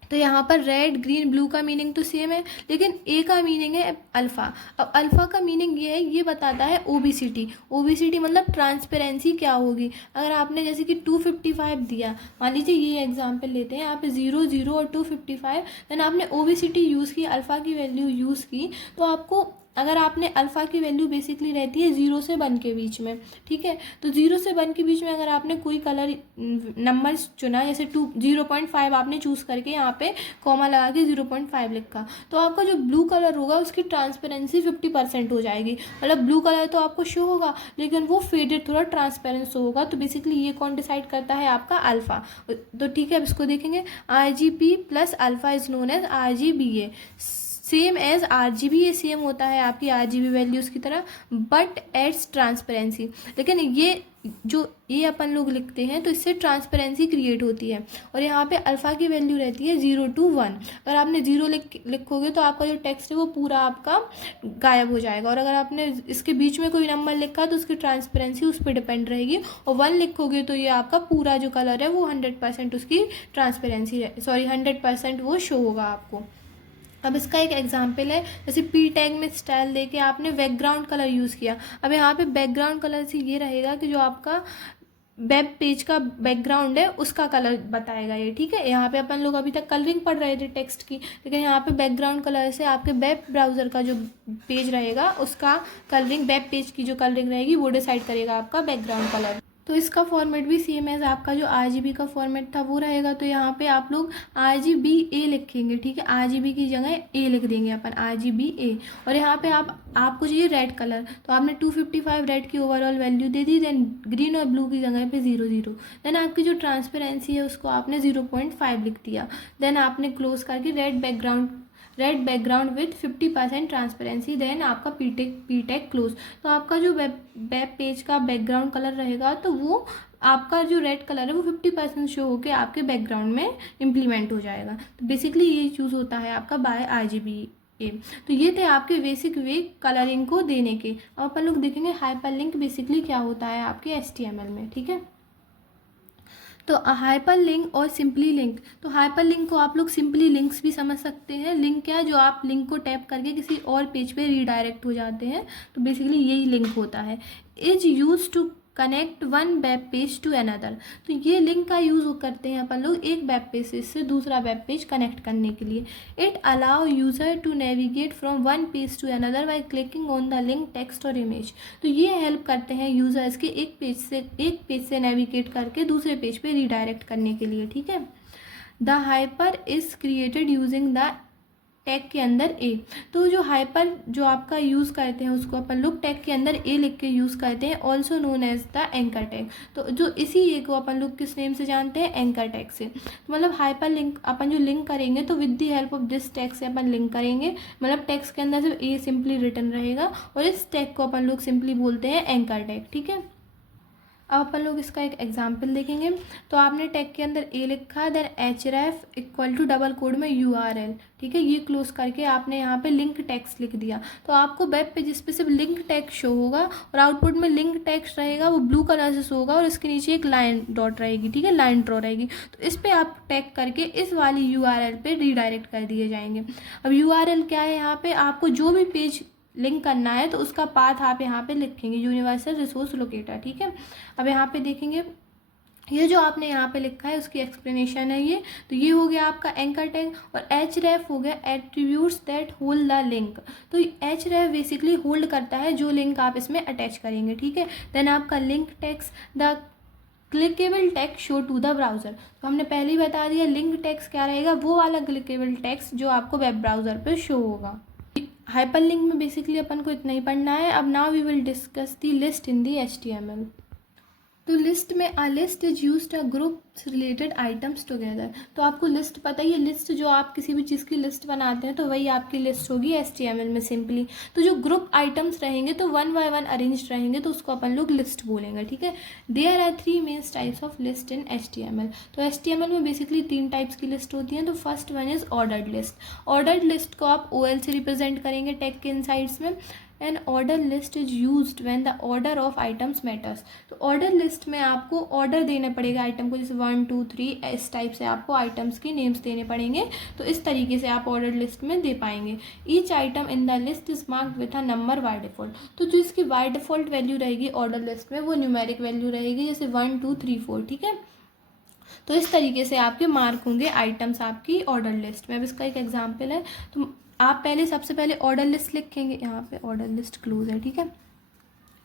तो यहाँ पर रेड ग्रीन ब्लू का मीनिंग तो सेम है, लेकिन ए का मीनिंग है अल्फ़ा। अब अल्फ़ा का मीनिंग ये है, ये बताता है ओबीसीटी। ओबीसीटी मतलब ट्रांसपेरेंसी क्या होगी। अगर आपने जैसे कि 255 दिया, मान लीजिए ये एग्जांपल लेते हैं, यहाँ पे 00 और 255, देन आपने ओबीसीटी यूज़ की, अल्फ़ा की वैल्यू यूज़ की, तो आपको, अगर आपने अल्फ़ा की वैल्यू बेसिकली रहती है 0 से 1 के बीच में, ठीक है। तो 0 से 1 के बीच में अगर आपने कोई कलर नंबर चुना, जैसे 0.5 आपने चूज़ करके यहाँ पे कॉमा लगा के 0.5 लिखा, तो आपका जो ब्लू कलर होगा उसकी ट्रांसपेरेंसी 50% हो जाएगी। मतलब ब्लू कलर तो आपको शो होगा लेकिन वो फेडेड, थोड़ा ट्रांसपेरेंट होगा। तो बेसिकली ये कौन डिसाइड करता है, आपका अल्फ़ा। तो ठीक है, अब इसको देखेंगे, RGB plus alpha is known as RGBA, same as RGB, ये सेम होता है आपकी RGB वैल्यूज़ की तरह, बट एड्स ट्रांसपेरेंसी। लेकिन ये जो ये अपन लोग लिखते हैं तो इससे ट्रांसपेरेंसी क्रिएट होती है, और यहाँ पे अल्फ़ा की वैल्यू रहती है 0 to 1। अगर आपने 0 लिखोगे तो आपका जो टेक्स्ट है वो पूरा आपका गायब हो जाएगा, और अगर आपने इसके बीच में कोई नंबर लिखा तो उसकी ट्रांसपेरेंसी उस पर डिपेंड रहेगी, और 1 लिखोगे तो ये आपका पूरा जो कलर है वो 100% उसकी ट्रांसपेरेंसी, सॉरी 100% वो शो होगा आपको। अब इसका एक एग्जांपल है, जैसे पी टैग में स्टाइल देके आपने बैकग्राउंड कलर यूज़ किया। अब यहाँ पे बैकग्राउंड कलर से ये रहेगा कि जो आपका वेब पेज का बैकग्राउंड है उसका कलर बताएगा ये, ठीक है। यहाँ पे अपन लोग अभी तक कलरिंग पढ़ रहे थे टेक्स्ट की, लेकिन यहाँ पे बैकग्राउंड कलर से आपके वेब ब्राउज़र का जो पेज रहेगा उसका कलरिंग, वेब पेज की जो कलरिंग रहेगी वो डिसाइड करेगा आपका बैकग्राउंड कलर। तो इसका फॉर्मेट भी सेम एज आपका जो RGB का फॉर्मेट था वो रहेगा। तो यहाँ पे आप लोग RGBA लिखेंगे, ठीक है। RGB की जगह A लिख देंगे अपन, RGBA। और यहाँ पे आपको चाहिए रेड कलर, तो आपने 255 रेड की ओवरऑल वैल्यू दे दी, देन ग्रीन और ब्लू की जगह पे 00, देन आपकी जो ट्रांसपेरेंसी है उसको आपने 0.5 लिख दिया, देन आपने क्लोज करके red background with 50% transparency, then आपका पीटेक क्लोज। तो आपका जो वेब पेज का बैकग्राउंड कलर रहेगा तो वो आपका जो रेड कलर है वो 50% शो होकर आपके बैकग्राउंड में इम्प्लीमेंट हो जाएगा। तो बेसिकली ये चूज़ होता है आपका बाय RGBA। तो ये थे आपके बेसिक वे कलरिंग को देने के। अब अपन लोग देखेंगे हाइपरलिंक बेसिकली क्या होता है आपके HTML में, ठीक है। तो हाइपर लिंक और सिंपली लिंक, तो हाइपर लिंक को आप लोग सिंपली लिंक्स भी समझ सकते हैं। लिंक क्या है, जो आप लिंक को टैप करके किसी और पेज पे रीडायरेक्ट हो जाते हैं, तो बेसिकली यही लिंक होता है। Is use to connect one web page to another, तो ये लिंक का यूज़ करते हैं अपन लोग एक वेब पेज से दूसरा वेब पेज कनेक्ट करने के लिए। It allow user to navigate from one page to another by clicking on the link, text और इमेज। तो ये हेल्प करते हैं यूज़र्स के एक पेज से नेविगेट करके दूसरे पेज पे रीडायरेक्ट करने के लिए, ठीक है। The hyper is created using the tag के अंदर ए, तो जो हाइपर जो आपका यूज़ करते हैं उसको अपन लोग टैग के अंदर ए लिख के यूज़ करते हैं, also known as the anchor tag. तो जो इसी ए को अपन लोग किस नेम से जानते हैं, एंकर टैग से। तो मतलब हाइपर लिंक अपन जो लिंक करेंगे तो with the help of this tag से अपन लिंक करेंगे, मतलब टैग्स के अंदर सिर्फ ए सिंपली रिटर्न रहेगा और इस टैग को अपन लोग सिंपली बोलते हैं एंकर टैग, ठीक है। अब अपन लोग इसका एक एग्जाम्पल देखेंगे। तो आपने टैग के अंदर ए लिखा, then href equal to double quote में URL, ठीक है, ये क्लोज करके आपने यहाँ पे लिंक टेक्स्ट लिख दिया। तो आपको वेब पे जिस पे सिर्फ लिंक टेक्स्ट शो होगा और आउटपुट में लिंक टेक्स्ट रहेगा, वो ब्लू कलर से शो होगा और इसके नीचे एक लाइन डॉट रहेगी, ठीक है, लाइन ड्रॉ रहेगी। तो इस पर आप टैग करके इस वाली URL पे रीडायरेक्ट कर दिए जाएंगे। अब URL क्या है, यहाँ पे आपको जो भी पेज लिंक करना है तो उसका पाथ आप यहाँ पे लिखेंगे, यूनिवर्सल रिसोर्स लोकेटर, ठीक है। अब यहाँ पे देखेंगे, ये जो आपने यहाँ पे लिखा है उसकी एक्सप्लेनेशन है ये। तो ये हो गया आपका एंकर टैग, और href हो गया attributes that hold the link. तो href बेसिकली होल्ड करता है जो लिंक आप इसमें अटैच करेंगे, ठीक है। देन आपका link text, the clickable text show to the browser. तो हमने पहले ही बता दिया लिंक टेक्स्ट क्या रहेगा, वो वाला क्लिकेबल टेक्स्ट जो आपको वेब ब्राउज़र पे शो होगा। हाइपर लिंक में बेसिकली अपन को इतना ही पढ़ना है। अब now we will discuss the list in the HTML। तो लिस्ट में a list is used a groups related items together. तो आपको लिस्ट पता ही है, लिस्ट जो आप किसी भी चीज़ की लिस्ट बनाते हैं तो वही आपकी लिस्ट होगी HTML में सिंपली। तो जो ग्रुप आइटम्स रहेंगे तो 1 बाय 1 अरेंज रहेंगे, तो उसको अपन लोग लिस्ट बोलेंगे, ठीक है। There are 3 main types of list in HTML। तो HTML में बेसिकली 3 टाइप्स की लिस्ट होती हैं। तो first one is ordered list. Ordered list को आप OL से रिप्रेजेंट करेंगे टैग के इनसाइड्स में। An order list is used when the order of items matters. तो ऑर्डर लिस्ट में आपको ऑर्डर देना पड़ेगा आइटम को, जैसे 1 2 3 इस टाइप से आपको आइटम्स की नेम्स देने पड़ेंगे। तो इस तरीके से आप ऑर्डर लिस्ट में दे पाएंगे। Each item in the list is marked with a number by default. तो जो इसकी बाय डिफॉल्ट वैल्यू रहेगी ऑर्डर लिस्ट में वो न्यूमेरिक वैल्यू रहेगी, जैसे 1 2 3 4, ठीक है। तो इस तरीके से आपके मार्क होंगे आइटम्स आपकी ऑर्डर लिस्ट में। अब इसका एक एग्जाम्पल है। तो आप पहले सबसे पहले ऑर्डर लिस्ट लिखेंगे, यहाँ पे ऑर्डर लिस्ट क्लोज है, ठीक है।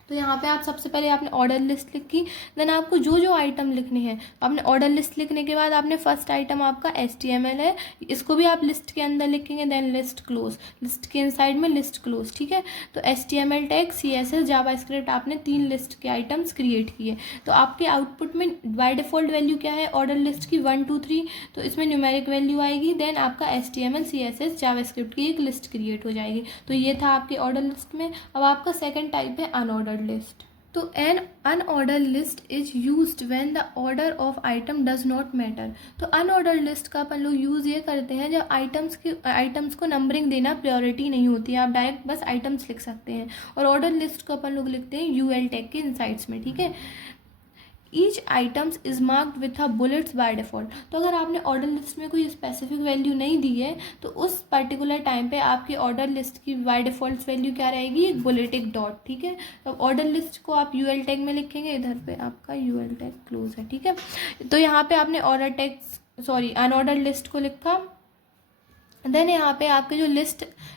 तो यहाँ पे आप सबसे पहले आपने ऑर्डर लिस्ट लिखी, देन आपको जो जो आइटम लिखने हैं, तो आपने ऑर्डर लिस्ट लिखने के बाद आपने फर्स्ट आइटम आपका HTML है, इसको भी आप लिस्ट के अंदर लिखेंगे, देन लिस्ट क्लोज, लिस्ट के इनसाइड में लिस्ट क्लोज, ठीक है। तो HTML टैग, CSS, जावास्क्रिप्ट, आपने 3 लिस्ट के आइटम्स क्रिएट किए। तो आपके आउटपुट में बाय डिफॉल्ट वैल्यू क्या है ऑर्डर लिस्ट की, 1 2 3। तो इसमें न्यूमेरिक वैल्यू आएगी, देन आपका HTML CSS जावास्क्रिप्ट की एक लिस्ट क्रिएट हो जाएगी। तो ये था आपके ऑर्डर लिस्ट में। अब आपका सेकेंड टाइप है अनऑर्डर्ड लिस्ट। तो an unorder list is used when the order of item does not matter. तो अनऑर्डर लिस्ट का अपन लोग यूज़ ये करते हैं जब आइटम्स को नंबरिंग देना प्रायोरिटी नहीं होती है, आप डायरेक्ट बस आइटम्स लिख सकते हैं। और ऑर्डर लिस्ट को अपन लोग लिखते हैं UL टैग के इनसाइड्स में, ठीक है। Each items is marked with a bullets by default. तो अगर आपने ऑर्डर लिस्ट में कोई स्पेसिफिक वैल्यू नहीं दी है तो उस पर्टिकुलर टाइम पे आपकी ऑर्डर लिस्ट की बाय डिफॉल्ट वैल्यू क्या रहेगी, एक बुलेट, एक डॉट, ठीक है। तो ऑर्डर लिस्ट को आप UL टैग में लिखेंगे, इधर पे आपका UL टैग क्लोज है, ठीक है। तो यहाँ पे आपने अनऑर्डर लिस्ट को लिखा, देन यहाँ पे आपके जो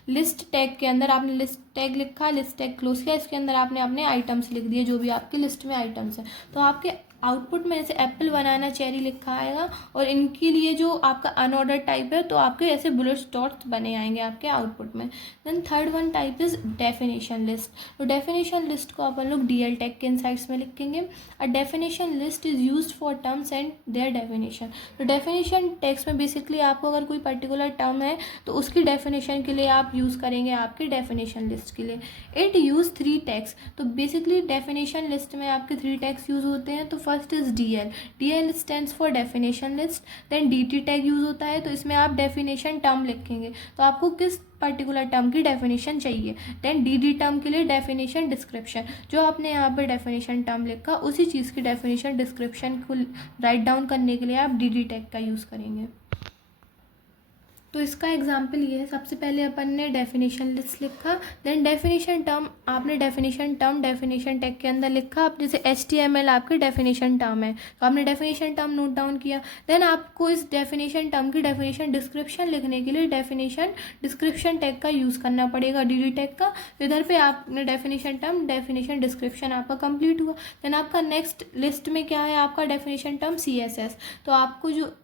लिस्ट टैग के अंदर आपने लिस्ट टैग लिखा, लिस्ट टैग क्लोज किया, इसके अंदर आपने अपने आइटम्स लिख दिए जो भी आपकी लिस्ट में आइटम्स हैं। तो आपके आउटपुट में ऐसे एप्पल, बनाना, चेरी लिखा आएगा, और इनके लिए जो आपका अनऑर्डर टाइप है तो आपके ऐसे बुलेट्स डॉट्स बने आएंगे आपके आउटपुट में। Then third one type is definition list. तो डेफिनेशन लिस्ट को अपन लोग DL टैग के इनसाइड्स में लिखेंगे। A definition list is used for terms and their definition. तो डेफिनेशन टैग्स में बेसिकली आपको अगर कोई पर्टिकुलर टर्म है तो उसकी डेफिनेशन के लिए आप यूज़ करेंगे आपकी डेफिनेशन लिस्ट के लिए। It use 3 tags. तो बेसिकली डेफिनेशन लिस्ट में आपके 3 टैग्स यूज़ होते हैं। तो first is DL stands for definition list. Then DT tag use होता है, तो इसमें आप डेफिनेशन टर्म लिखेंगे, तो आपको किस पर्टिकुलर टर्म की डेफिनेशन चाहिए। देन DD टर्म के लिए डेफिनेशन डिस्क्रिप्शन, जो आपने यहाँ पे डेफिनेशन टर्म लिखा उसी चीज़ की डेफिनेशन डिस्क्रिप्शन को राइट डाउन करने के लिए आप DD टैग का यूज़ करेंगे। तो इसका एग्जाम्पल ये है, सबसे पहले अपन ने डेफिनेशन लिस्ट लिखा, देन डेफिनेशन टर्म, आपने डेफिनेशन टर्म डेफिनेशन टैग के अंदर लिखा। अब जैसे HTML आपकी डेफिनेशन टर्म है तो आपने डेफिनेशन टर्म नोट डाउन किया। देन आपको इस डेफिनेशन टर्म की डेफिनेशन डिस्क्रिप्शन लिखने के लिए डेफिनेशन डिस्क्रिप्शन टैग का यूज़ करना पड़ेगा, DD टैग का। तो इधर पे आपने डेफिनेशन टर्म डेफिनेशन डिस्क्रिप्शन आपका कंप्लीट हुआ। देन आपका नेक्स्ट लिस्ट में क्या है, आपका डेफिनेशन टर्म CSS। तो आपको जो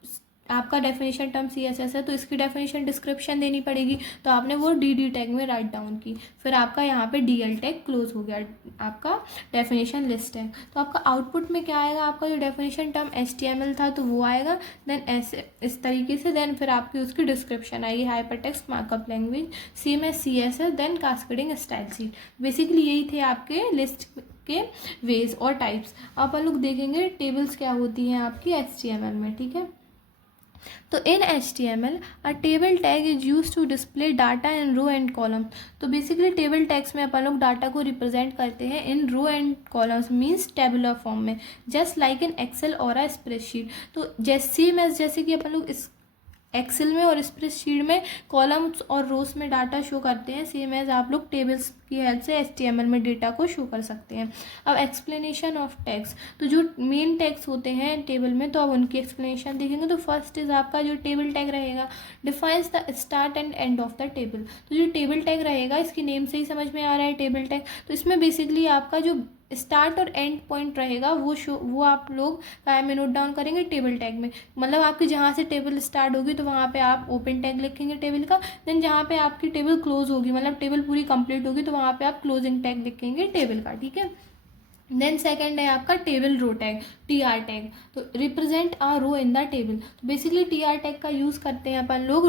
आपका डेफिनेशन टर्म CSS है तो इसकी डेफिनेशन डिस्क्रिप्शन देनी पड़ेगी, तो आपने वो DD टैग में राइट डाउन की। फिर आपका यहाँ पे DL टैग क्लोज हो गया, आपका डेफिनेशन लिस्ट है। तो आपका आउटपुट में क्या आएगा, आपका जो डेफिनेशन टर्म HTML था तो वो आएगा। देन ऐसे इस तरीके से, देन फिर आपकी उसकी डिस्क्रिप्शन आएगी, hypertext markup language, CMS CSS, then cascading style sheet. Basically यही थे आपके लिस्ट के वेज और टाइप्स। अपन लोग देखेंगे टेबल्स क्या होती हैं आपकी HTML में, ठीक है। तो in HTML a table tag is use to display data in row and column. तो बेसिकली टेबल टैग्स में अपन लोग डाटा को रिप्रेजेंट करते हैं in row and columns, means tabular form में, जस्ट लाइक इन एक्सेल और अ स्प्रेडशीट। तो जैसे कि अपन लोग इस एक्सेल में और स्प्रेडशीट में कॉलम्स और रोज में डाटा शो करते हैं, सेम एज आप लोग टेबल्स की हेल्प से HTML में डेटा को शो कर सकते हैं। अब एक्सप्लेनेशन ऑफ टैग्स, तो जो मेन टैग्स होते हैं टेबल में, तो अब उनकी एक्सप्लेनेशन देखेंगे। तो फर्स्ट इज आपका जो टेबल टैग रहेगा, defines the start and end of the table. तो जो टेबल टैग रहेगा, इसकी नेम से ही समझ में आ रहा है टेबल टैग, तो इसमें बेसिकली आपका जो स्टार्ट और एंड पॉइंट रहेगा वो आप लोग क्या में नोट डाउन करेंगे टेबल टैग में। मतलब आपकी जहाँ से टेबल स्टार्ट होगी तो वहाँ पे आप ओपन टैग लिखेंगे टेबल का, देन जहाँ पे आपकी टेबल क्लोज होगी, मतलब टेबल पूरी कंप्लीट होगी, तो वहाँ पे आप क्लोजिंग टैग लिखेंगे टेबल का, ठीक है। देन सेकंड है आपका table row tag, TR tag, तो represent a row in the table. तो बेसिकली TR टैग का यूज़ करते हैं अपन लोग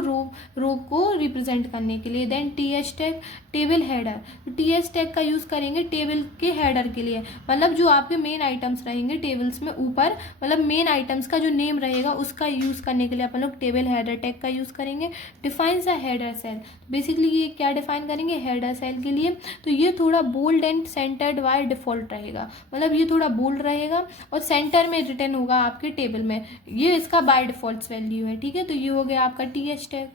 रो को रिप्रेजेंट करने के लिए। Then TH tag, table header, तो TH टैग का यूज़ करेंगे टेबल के हेडर के लिए, मतलब जो आपके मेन आइटम्स रहेंगे टेबल्स में ऊपर, मतलब मेन आइटम्स का जो नेम रहेगा उसका यूज़ करने के लिए अपन लोग टेबल हेडर टैग का यूज़ करेंगे। Defines a header cell, basically ये क्या डिफाइन करेंगे हेडर सेल के लिए, तो ये थोड़ा bold and centered by default रहेगा, मतलब ये थोड़ा बोल्ड रहेगा और सेंटर में रिटर्न होगा आपके टेबल में, ये इसका बाय डिफॉल्ट वैल्यू है, ठीक है। तो ये हो गया आपका TH tag.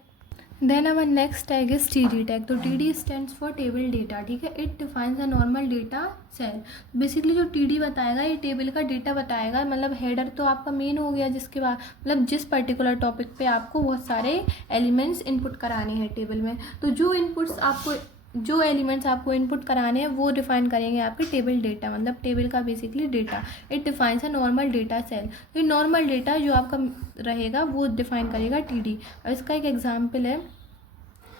Then our next tag is TD tag, तो TD stands for table data, ठीक है। It defines a normal data cell. Basically जो TD बताएगा ये टेबल का डेटा बताएगा, मतलब हेडर तो आपका मेन हो गया, जिसके बाद मतलब जिस पर्टिकुलर टॉपिक पे आपको बहुत सारे एलिमेंट्स इनपुट कराने हैं टेबल में, तो जो एलिमेंट्स आपको इनपुट कराने हैं वो डिफाइन करेंगे आपके टेबल डेटा, मतलब टेबल का basically data. It defines a normal data cell, तो नॉर्मल डेटा जो आपका रहेगा वो डिफाइन करेगा TD। और इसका एक एग्जांपल है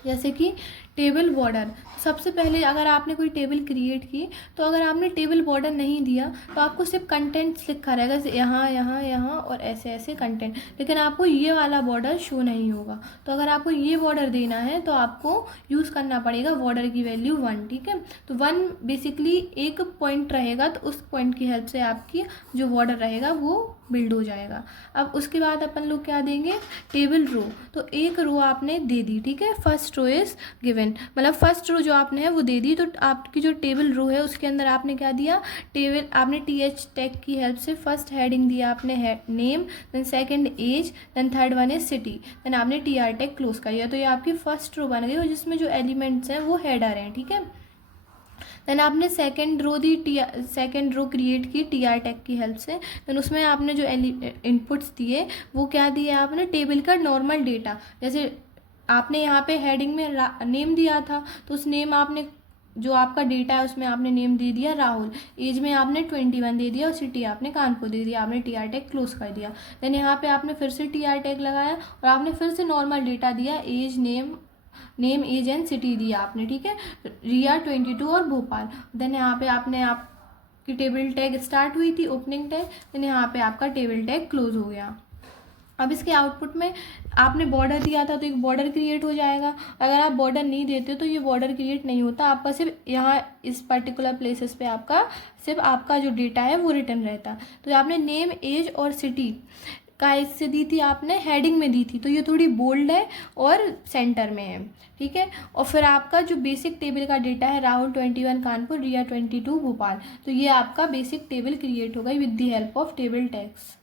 जैसे कि टेबल बॉर्डर। सबसे पहले अगर आपने कोई टेबल क्रिएट की, तो अगर आपने टेबल बॉर्डर नहीं दिया तो आपको सिर्फ कंटेंट्स लिखा रहेगा, जैसे यहाँ यहाँ यहाँ और ऐसे ऐसे कंटेंट, लेकिन आपको ये वाला बॉर्डर शो नहीं होगा। तो अगर आपको ये बॉर्डर देना है तो आपको यूज़ करना पड़ेगा बॉर्डर की वैल्यू 1, ठीक है। तो 1 बेसिकली एक पॉइंट रहेगा, तो उस पॉइंट की हेल्प से आपकी जो बॉर्डर रहेगा वो बिल्ड हो जाएगा। अब उसके बाद अपन लोग क्या देंगे, टेबल रो, तो एक रो आपने दे दी, ठीक है। फर्स्ट रो इज गिवन, मतलब फर्स्ट रो जो आपने है वो दे दी, तो आपकी जो टेबल रो है उसके अंदर आपने क्या दिया, टेबल आपने TH टैग की हेल्प से फर्स्ट हेडिंग दिया आपने name, then second age, then third one is city, then आपने TR टैग क्लोज कर दिया। तो ये आपकी फर्स्ट रो बन गई और जिसमें जो एलिमेंट्स हैं वो हेडर हैं, ठीक है। देन आपने सेकंड रो क्रिएट की TR टैग की हेल्प से, देन उसमें आपने जो इनपुट्स दिए वो क्या दिए आपने, टेबल का नॉर्मल डेटा। जैसे आपने यहाँ पे हेडिंग में नेम दिया था, तो उस नेम आपने जो आपका डेटा है उसमें आपने नेम दे दिया राहुल, एज में आपने 21 दे दिया और सिटी आपने कानपुर दे दिया, आपने TR टैग क्लोज कर दिया। देन यहाँ पे आपने फिर से TR टैग लगाया और आपने फिर से नॉर्मल डेटा दिया, as name age and city दिया आपने, ठीक है, रिया 22 और भोपाल। देन यहाँ पे आपकी टेबल टैग स्टार्ट हुई थी ओपनिंग टैग, देन यहाँ पे आपका टेबल टैग क्लोज हो गया। अब इसके आउटपुट में आपने बॉर्डर दिया था तो एक बॉर्डर क्रिएट हो जाएगा, अगर आप बॉर्डर नहीं देते तो ये बॉर्डर क्रिएट नहीं होता, आपका सिर्फ यहाँ इस पर्टिकुलर प्लेसेस पे सिर्फ आपका जो डेटा है वो रिटर्न रहता। तो आपने नेम एज और सिटी का इससे दी थी, आपने हेडिंग में दी थी, तो ये थोड़ी बोल्ड है और सेंटर में है, ठीक है। और फिर आपका जो बेसिक टेबल का डेटा है राहुल 21 कानपुर, रिया 22 भोपाल, तो ये आपका बेसिक टेबल क्रिएट होगा with the help of table tags.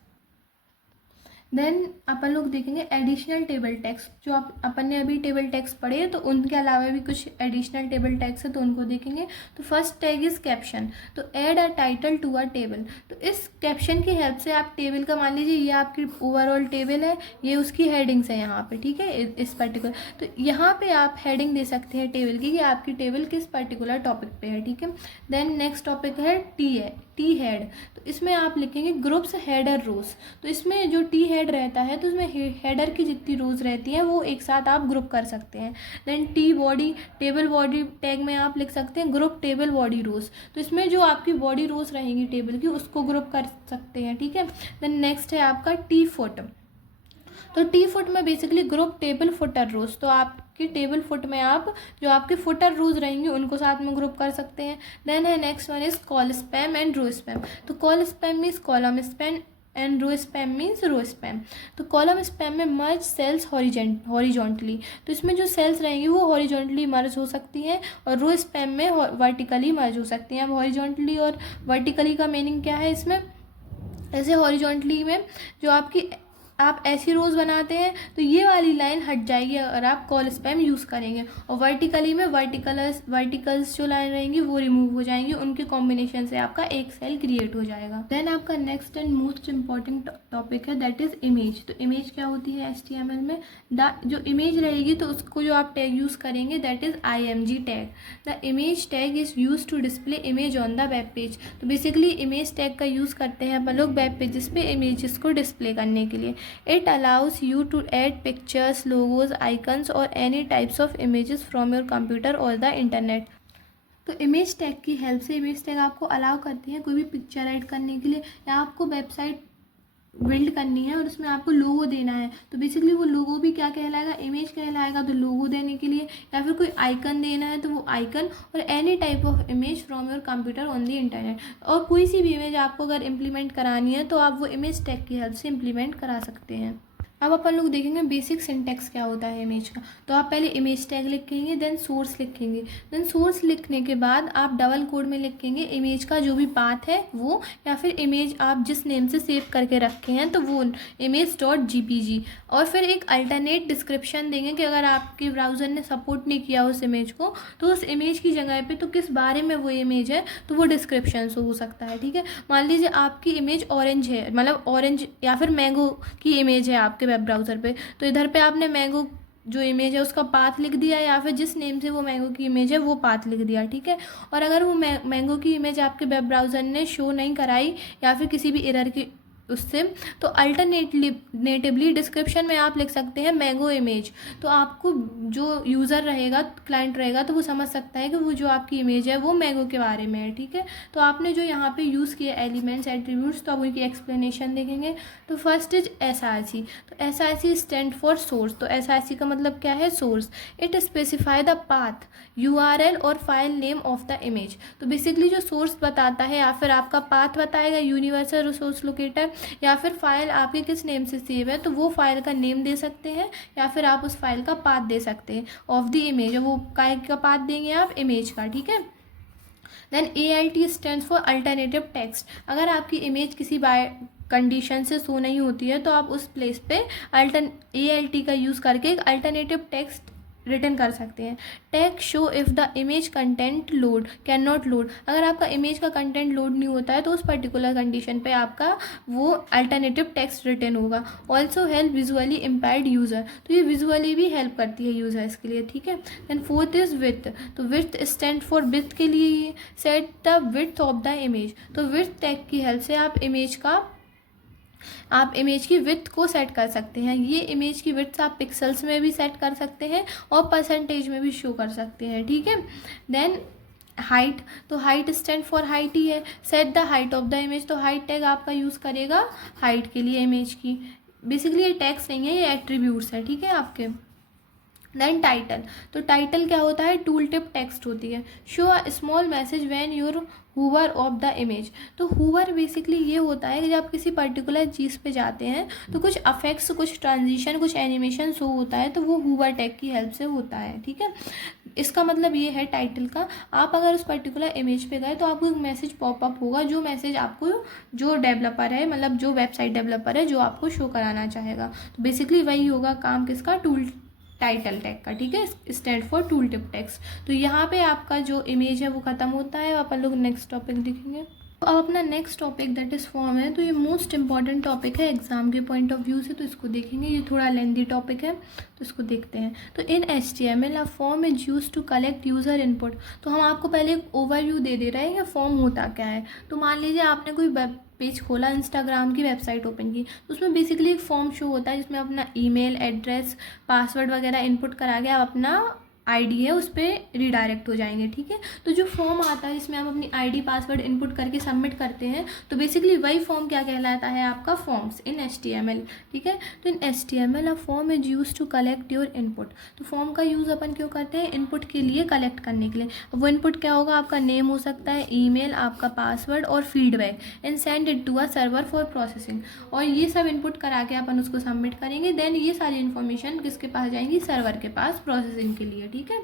Then अपन लोग देखेंगे एडिशनल टेबल टैग्स, जो अपन ने अभी टेबल टैग्स पढ़े तो उनके अलावा भी कुछ एडिशनल टेबल टैग्स है तो उनको देखेंगे। तो फर्स्ट टैग इज कैप्शन, तो add a title to a table, तो इस कैप्शन की हेल्प से आप टेबल का, मान लीजिए ये आपकी ओवरऑल टेबल है, ये उसकी हेडिंग्स है यहाँ पे, ठीक है, इस पर्टिकुलर, तो यहाँ पे आप हेडिंग दे सकते हैं टेबल की कि आपकी टेबल किस पर्टिकुलर टॉपिक पे है, ठीक है। देन नेक्स्ट टॉपिक है टी हेड, तो इसमें आप लिखेंगे ग्रुप्स हेडर रोज, तो इसमें जो टी हेड रहता है तो उसमें हेडर की जितनी रोज रहती हैं वो एक साथ आप ग्रुप कर सकते हैं। Then T body, table body tag में आप लिख सकते हैं ग्रुप टेबल बॉडी रोज, तो इसमें जो आपकी बॉडी रोज रहेंगी टेबल की उसको ग्रुप कर सकते हैं, ठीक है। देन नेक्स्ट है आपका टी फुट, तो टी फुट में बेसिकली ग्रुप टेबल फुटर रोज, तो आप आपके टेबल फुट में आप जो आपके फुटर रोज रहेंगे उनको साथ में ग्रुप कर सकते हैं। देन है next one is col span and row span. तो col span means column span and row span means row span. तो कॉलम स्पैम में मर्ज सेल्स हॉरिजॉन्टली, तो इसमें जो सेल्स रहेंगी वो हॉरिजॉन्टली मर्ज हो सकती हैं, और रो स्पैम में वर्टिकली मर्ज हो सकती हैं। अब हॉरिजॉन्टली और वर्टिकली का मीनिंग क्या है इसमें, ऐसे हॉरिजॉन्टली में जो आपकी आप ऐसी रोज बनाते हैं तो ये वाली लाइन हट जाएगी अगर आप कॉल स्पैम यूज़ करेंगे, और वर्टिकली में वर्टिकल्स जो लाइन रहेंगी वो रिमूव हो जाएंगी, उनके कॉम्बिनेशन से आपका एक सेल क्रिएट हो जाएगा। देन आपका next and most important topic है दैट इज इमेज। तो इमेज क्या होती है HTML में, जो इमेज रहेगी तो उसको जो आप टैग यूज़ करेंगे that is IMG tag. The image tag is use to display image on the web page. तो बेसिकली इमेज टैग का यूज़ करते हैं अपन लोग वेब पेजेस पे इमेजेस को डिस्प्ले करने के लिए। It allows you to add pictures, logos, icons or any types of images from your computer or the internet। तो इमेज टैग की हेल्प से इमेज टैग आपको अलाउ करती है कोई भी पिक्चर ऐड करने के लिए, या आपको वेबसाइट बिल्ड करनी है और उसमें आपको लोगो देना है, तो बेसिकली वो लोगो भी क्या कहलाएगा, इमेज कहलाएगा। तो लोगो देने के लिए, या फिर कोई आइकन देना है तो वो आइकन, और any type of image from your computer on the internet. और कोई सी भी इमेज आपको अगर इम्प्लीमेंट करानी है तो आप वो इमेज टैग की हेल्प से इम्प्लीमेंट करा सकते हैं। अब अपन लोग देखेंगे बेसिक सिंटेक्स क्या होता है इमेज का। तो आप पहले इमेज टैग लिखेंगे, देन सोर्स लिखेंगे, देन सोर्स लिखने के बाद आप डबल कोड में लिखेंगे इमेज का जो भी पाथ है वो, या फिर इमेज आप जिस नेम से सेव करके रखे हैं तो वो image.jpg, और फिर एक अल्टरनेट डिस्क्रिप्शन देंगे कि अगर आपके ब्राउज़र ने सपोर्ट नहीं किया उस इमेज को तो उस इमेज की जगह पे तो किस बारे में वो इमेज है तो वो डिस्क्रिप्शन हो सकता है। ठीक है, मान लीजिए आपकी इमेज ऑरेंज है, मतलब ऑरेंज या फिर मैंगो की इमेज है आपके वेब ब्राउज़र पे, तो इधर पे आपने मैंगो जो इमेज है उसका पाथ लिख दिया, या फिर जिस नेम से वो मैंगो की इमेज है वो पाथ लिख दिया। ठीक है, और अगर वो मैंगो की इमेज आपके वेब ब्राउज़र ने शो नहीं कराई या फिर किसी भी एरर की उससे, तो अल्टरनेटिवली डिस्क्रिप्शन में आप लिख सकते हैं मैंगो इमेज। तो आपको जो यूज़र रहेगा, क्लाइंट रहेगा, तो वो समझ सकता है कि वो जो आपकी इमेज है वो मैंगो के बारे में है। ठीक है, तो आपने जो यहाँ पे यूज़ किए एलिमेंट्स एट्रीब्यूट्स, तो आप उनकी एक्सप्लेनेशन देखेंगे। तो फर्स्ट इज SRC। तो SRC स्टैंड फॉर सोर्स। तो SRC का मतलब क्या है, source. It specify the path, URL और file name of the image. तो बेसिकली जो सोर्स बताता है या फिर आपका पाथ बताएगा, यूनिवर्सल रिसोर्स लोकेटर, या फिर फाइल आपके किस नेम से सेव है तो वो फाइल का नेम दे सकते हैं, या फिर आप उस फाइल का पाथ दे सकते हैं ऑफ द इमेज, वो काय का पाथ देंगे आप, इमेज का। ठीक है, then ALT stands for alternative text. अगर आपकी इमेज किसी कंडीशन से शो नहीं होती है तो आप उस प्लेस पे ALT का यूज़ करके एक अल्टरनेटिव टेक्स्ट रिटर्न कर सकते हैं। Tag show if the image content load can not load. अगर आपका इमेज का कंटेंट लोड नहीं होता है तो उस पर्टिकुलर कंडीशन पे आपका वो अल्टरनेटिव टेक्स्ट रिटर्न होगा। Also help visually impaired user. तो ये विजुअली भी हेल्प करती है यूज़र्स के लिए। ठीक है, देन फोर्थ इज विड्थ। तो विड्थ स्टैंड फॉर विड्थ के लिए set the width of the image. तो विड्थ टैग की हेल्प से आप इमेज की विड्थ को सेट कर सकते हैं। ये इमेज की विड्थ आप पिक्सल्स में भी सेट कर सकते हैं और परसेंटेज में भी शो कर सकते हैं। ठीक है, देन हाइट। तो हाइट स्टैंड फॉर हाइट ही है। Set the height of the image. तो हाइट टैग आपका यूज़ करेगा हाइट के लिए इमेज की। बेसिकली ये टैग्स नहीं है, ये एट्रीब्यूट्स है। ठीक है आपके। Then title. तो टाइटल क्या होता है, टूल टिप टेक्स्ट होती है। Show a small message when you're hover of the image. तो हूवर बेसिकली ये होता है कि जब आप किसी पर्टिकुलर चीज़ पे जाते हैं तो कुछ अफेक्ट्स, कुछ ट्रांजिशन, कुछ एनिमेशन शो होता है, तो वो हूवर टैग की हेल्प से होता है। ठीक है, इसका मतलब ये है टाइटल का, आप अगर उस पर्टिकुलर इमेज पे गए तो आपको एक मैसेज पॉपअप होगा, जो मैसेज आपको जो डेवलपर है, मतलब जो वेबसाइट डेवलपर है, जो आपको शो कराना चाहेगा। तो बेसिकली वही होगा काम किसका, टाइटल टैग का। ठीक है, stand for tool tip text. तो यहाँ पे आपका जो इमेज है वो खत्म होता है। अपन लोग नेक्स्ट टॉपिक देखेंगे। तो अब अपना next topic that is form है। तो ये मोस्ट इंपॉर्टेंट टॉपिक है एग्जाम के पॉइंट ऑफ व्यू से, तो इसको देखेंगे। ये थोड़ा लेंथी टॉपिक है तो इसको देखते हैं। तो in HTML a form is use to collect user input. तो हम आपको पहले एक ओवरव्यू दे रहे हैं कि फॉर्म होता क्या है। तो मान लीजिए आपने कोई वेब पेज खोला, इंस्टाग्राम की वेबसाइट ओपन की, तो उसमें बेसिकली एक फॉर्म शो होता है जिसमें अपना ईमेल एड्रेस, पासवर्ड वगैरह इनपुट करा के आप अपना आईडी है उस पर रिडायरेक्ट हो जाएंगे, ठीक है। तो जो फॉर्म आता है जिसमें आप अपनी आईडी पासवर्ड इनपुट करके सबमिट करते हैं, तो बेसिकली वही फॉर्म क्या कहलाता है आपका, फॉर्म्स इन HTML, ठीक है। तो in HTML a form is use to collect your input. तो फॉर्म का यूज़ अपन क्यों करते हैं, इनपुट के लिए, कलेक्ट करने के लिए। वो इनपुट क्या होगा, आपका नेम हो सकता है, ईमेल, आपका पासवर्ड और feedback, and send it to a server for processing. और ये सब इनपुट करा के अपन उसको सबमिट करेंगे, देन ये सारी इन्फॉर्मेशन किसके पास जाएंगी, सर्वर के पास प्रोसेसिंग के लिए, ठीक है।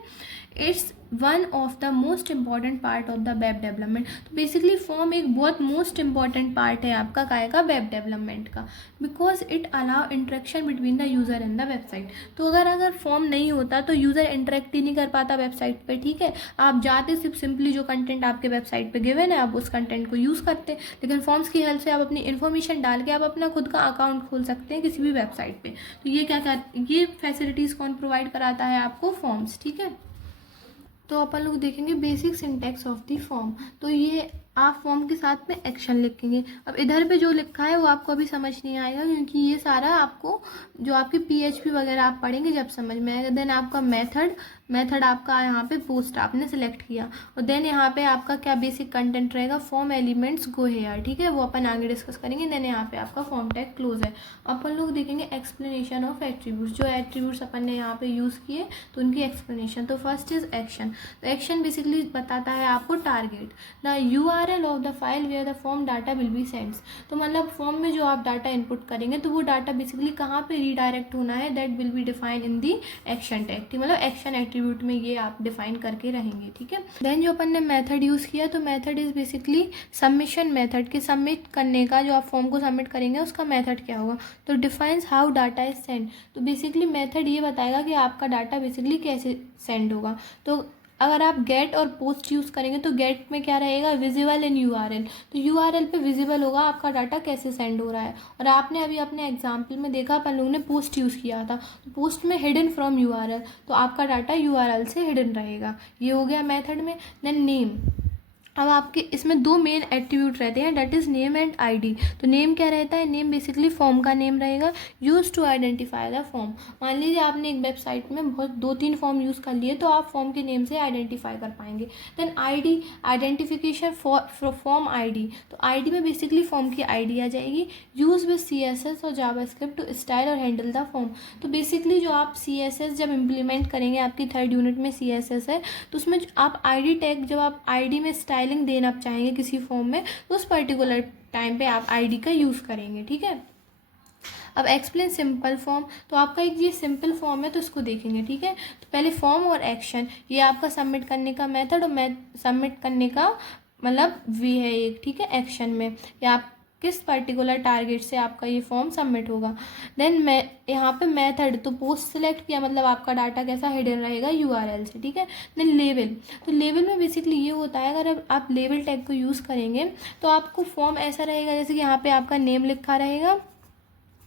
It's one of the most important part of the web development. तो बेसिकली फॉर्म एक बहुत मोस्ट इंपॉर्टेंट पार्ट है आपका काय का, वेब डेवलपमेंट का, because it allow interaction between the user and the website. तो अगर फॉर्म नहीं होता तो यूज़र इंटरेक्ट ही नहीं कर पाता वेबसाइट पे, ठीक है। आप जाते सिर्फ सिंपली जो कंटेंट आपके वेबसाइट पे गिवन है आप उस कंटेंट को यूज़ करते हैं, लेकिन फॉर्म्स की हेल्प से आप अपनी इन्फॉर्मेशन डाल के आप अपना खुद का अकाउंट खोल सकते हैं किसी भी वेबसाइट पे। तो ये फैसिलिटीज़ कौन प्रोवाइड कराता है आपको, फॉर्म्स, ठीक है। तो अपन लोग देखेंगे basic syntax of the form. तो ये आप फॉर्म के साथ में एक्शन लिखेंगे। अब इधर पे जो लिखा है वो आपको अभी समझ नहीं आएगा, क्योंकि ये सारा आपको जो आपकी PHP वगैरह आप पढ़ेंगे जब समझ में आएगा। देन आपका मेथड आपका यहाँ पे पोस्ट आपने सेलेक्ट किया, और देन यहाँ पे आपका क्या बेसिक कंटेंट रहेगा, फॉर्म एलिमेंट्स गो हेयर, ठीक है, वो अपन आगे डिस्कस करेंगे। देन यहाँ पे आपका फॉर्म टैग क्लोज है। अपन लोग देखेंगे एक्सप्लेनेशन ऑफ एट्रीब्यूट्स। जो एट्रीब्यूट्स अपन ने यहाँ पे यूज़ किए तो उनकी एक्सप्लेनेशन। तो फर्स्ट इज एक्शन। तो एक्शन बेसिकली बताता है आपको target, the URL of the file where the form data will be sends. तो मतलब फॉर्म में जो आप डाटा इनपुट करेंगे तो वो डाटा बेसिकली कहाँ पे रीडायरेक्ट होना है, that will be define in the action tag. मतलब एक्शन एट्रीब्यूट में ये आप डिफाइन करके रहेंगे, ठीक है। देन जो अपन ने मेथड यूज़ किया, तो method is basically submission method के सबमिट करने का, जो आप फॉर्म को सबमिट करेंगे उसका मेथड क्या होगा। तो defines how data is send. तो बेसिकली मेथड ये बताएगा कि आपका डाटा बेसिकली कैसे सेंड होगा। तो अगर आप गेट और पोस्ट यूज़ करेंगे तो गेट में क्या रहेगा, विजिबल इन URL। तो URL पे विजिबल होगा आपका डाटा कैसे सेंड हो रहा है। और आपने अभी अपने एग्जाम्पल में देखा अपन लोगों ने पोस्ट यूज़ किया था, तो पोस्ट में हिडन फ्रॉम URL, तो आपका डाटा URL से हिडन रहेगा। ये हो गया मेथड में। Then name. अब आपके इसमें दो मेन एट्रीब्यूट रहते हैं, that is name and ID। तो नेम क्या रहता है, नेम बेसिकली फॉर्म का नेम रहेगा, use to identify the form. मान लीजिए आपने एक वेबसाइट में बहुत 2-3 फॉर्म यूज़ कर लिए, तो आप फॉर्म के नेम से आइडेंटिफाई कर पाएंगे। Then ID, identification form ID। तो ID में बेसिकली फॉर्म की ID आ जाएगी। यूज विद CSS और जावास्क्रिप्ट टू स्टाइल और हैंडल द फॉर्म। तो बेसिकली जो आप CSS जब इम्प्लीमेंट करेंगे, आपकी 3rd यूनिट में CSS है, तो उसमें आप ID टैग, जब आप ID में स्टाइलिंग देना चाहेंगे किसी फॉर्म में, तो उस पर्टिकुलर टाइम पे आप ID का यूज़ करेंगे, ठीक है। अब एक्सप्लेन सिंपल फॉर्म। तो आपका एक ये सिंपल फॉर्म है तो इसको देखेंगे, ठीक है। तो पहले फॉर्म और एक्शन, ये आपका सबमिट करने का मेथड और सबमिट करने का मतलब वे है एक, ठीक है। एक्शन में या आप किस पर्टिकुलर टारगेट से आपका ये फॉर्म सबमिट होगा। देन मैं यहाँ पे मेथड, तो पोस्ट सेलेक्ट किया, मतलब आपका डाटा कैसा हिडन रहेगा, URL से, ठीक है। Then level. तो लेवल में बेसिकली ये होता है, अगर आप लेवल टैग को यूज़ करेंगे तो आपको फॉर्म ऐसा रहेगा जैसे कि यहाँ पे आपका नेम लिखा रहेगा,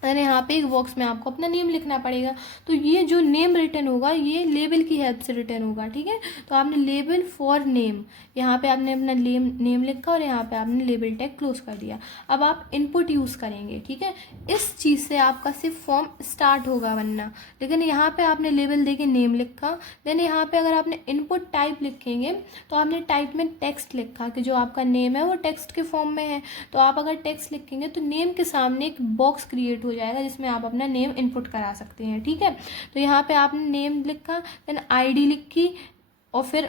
और यहाँ पे एक बॉक्स में आपको अपना नेम लिखना पड़ेगा। तो ये जो नेम रिटर्न होगा ये लेबल की हेल्प से रिटर्न होगा, ठीक है। तो आपने लेबल फॉर नेम, यहाँ पे आपने अपना नेम लिखा और यहाँ पे आपने लेबल टैग क्लोज कर दिया। अब आप इनपुट यूज़ करेंगे, ठीक है। इस चीज़ से आपका सिर्फ फॉर्म स्टार्ट होगा बनना, लेकिन यहाँ पे आपने लेबल दे के नेम लिखा। देन यहाँ पे अगर आपने इनपुट टाइप लिखेंगे तो आपने टाइप में टेक्स्ट लिखा कि जो आपका नेम है वो टेक्स्ट के फॉर्म में है। तो आप अगर टेक्स्ट लिखेंगे तो नेम के सामने एक बॉक्स क्रिएट हो जाएगा जिसमें आप अपना नेम इनपुट करा सकते हैं, ठीक है। तो यहाँ पे आपने नेम लिखा, देन ID लिखी, और फिर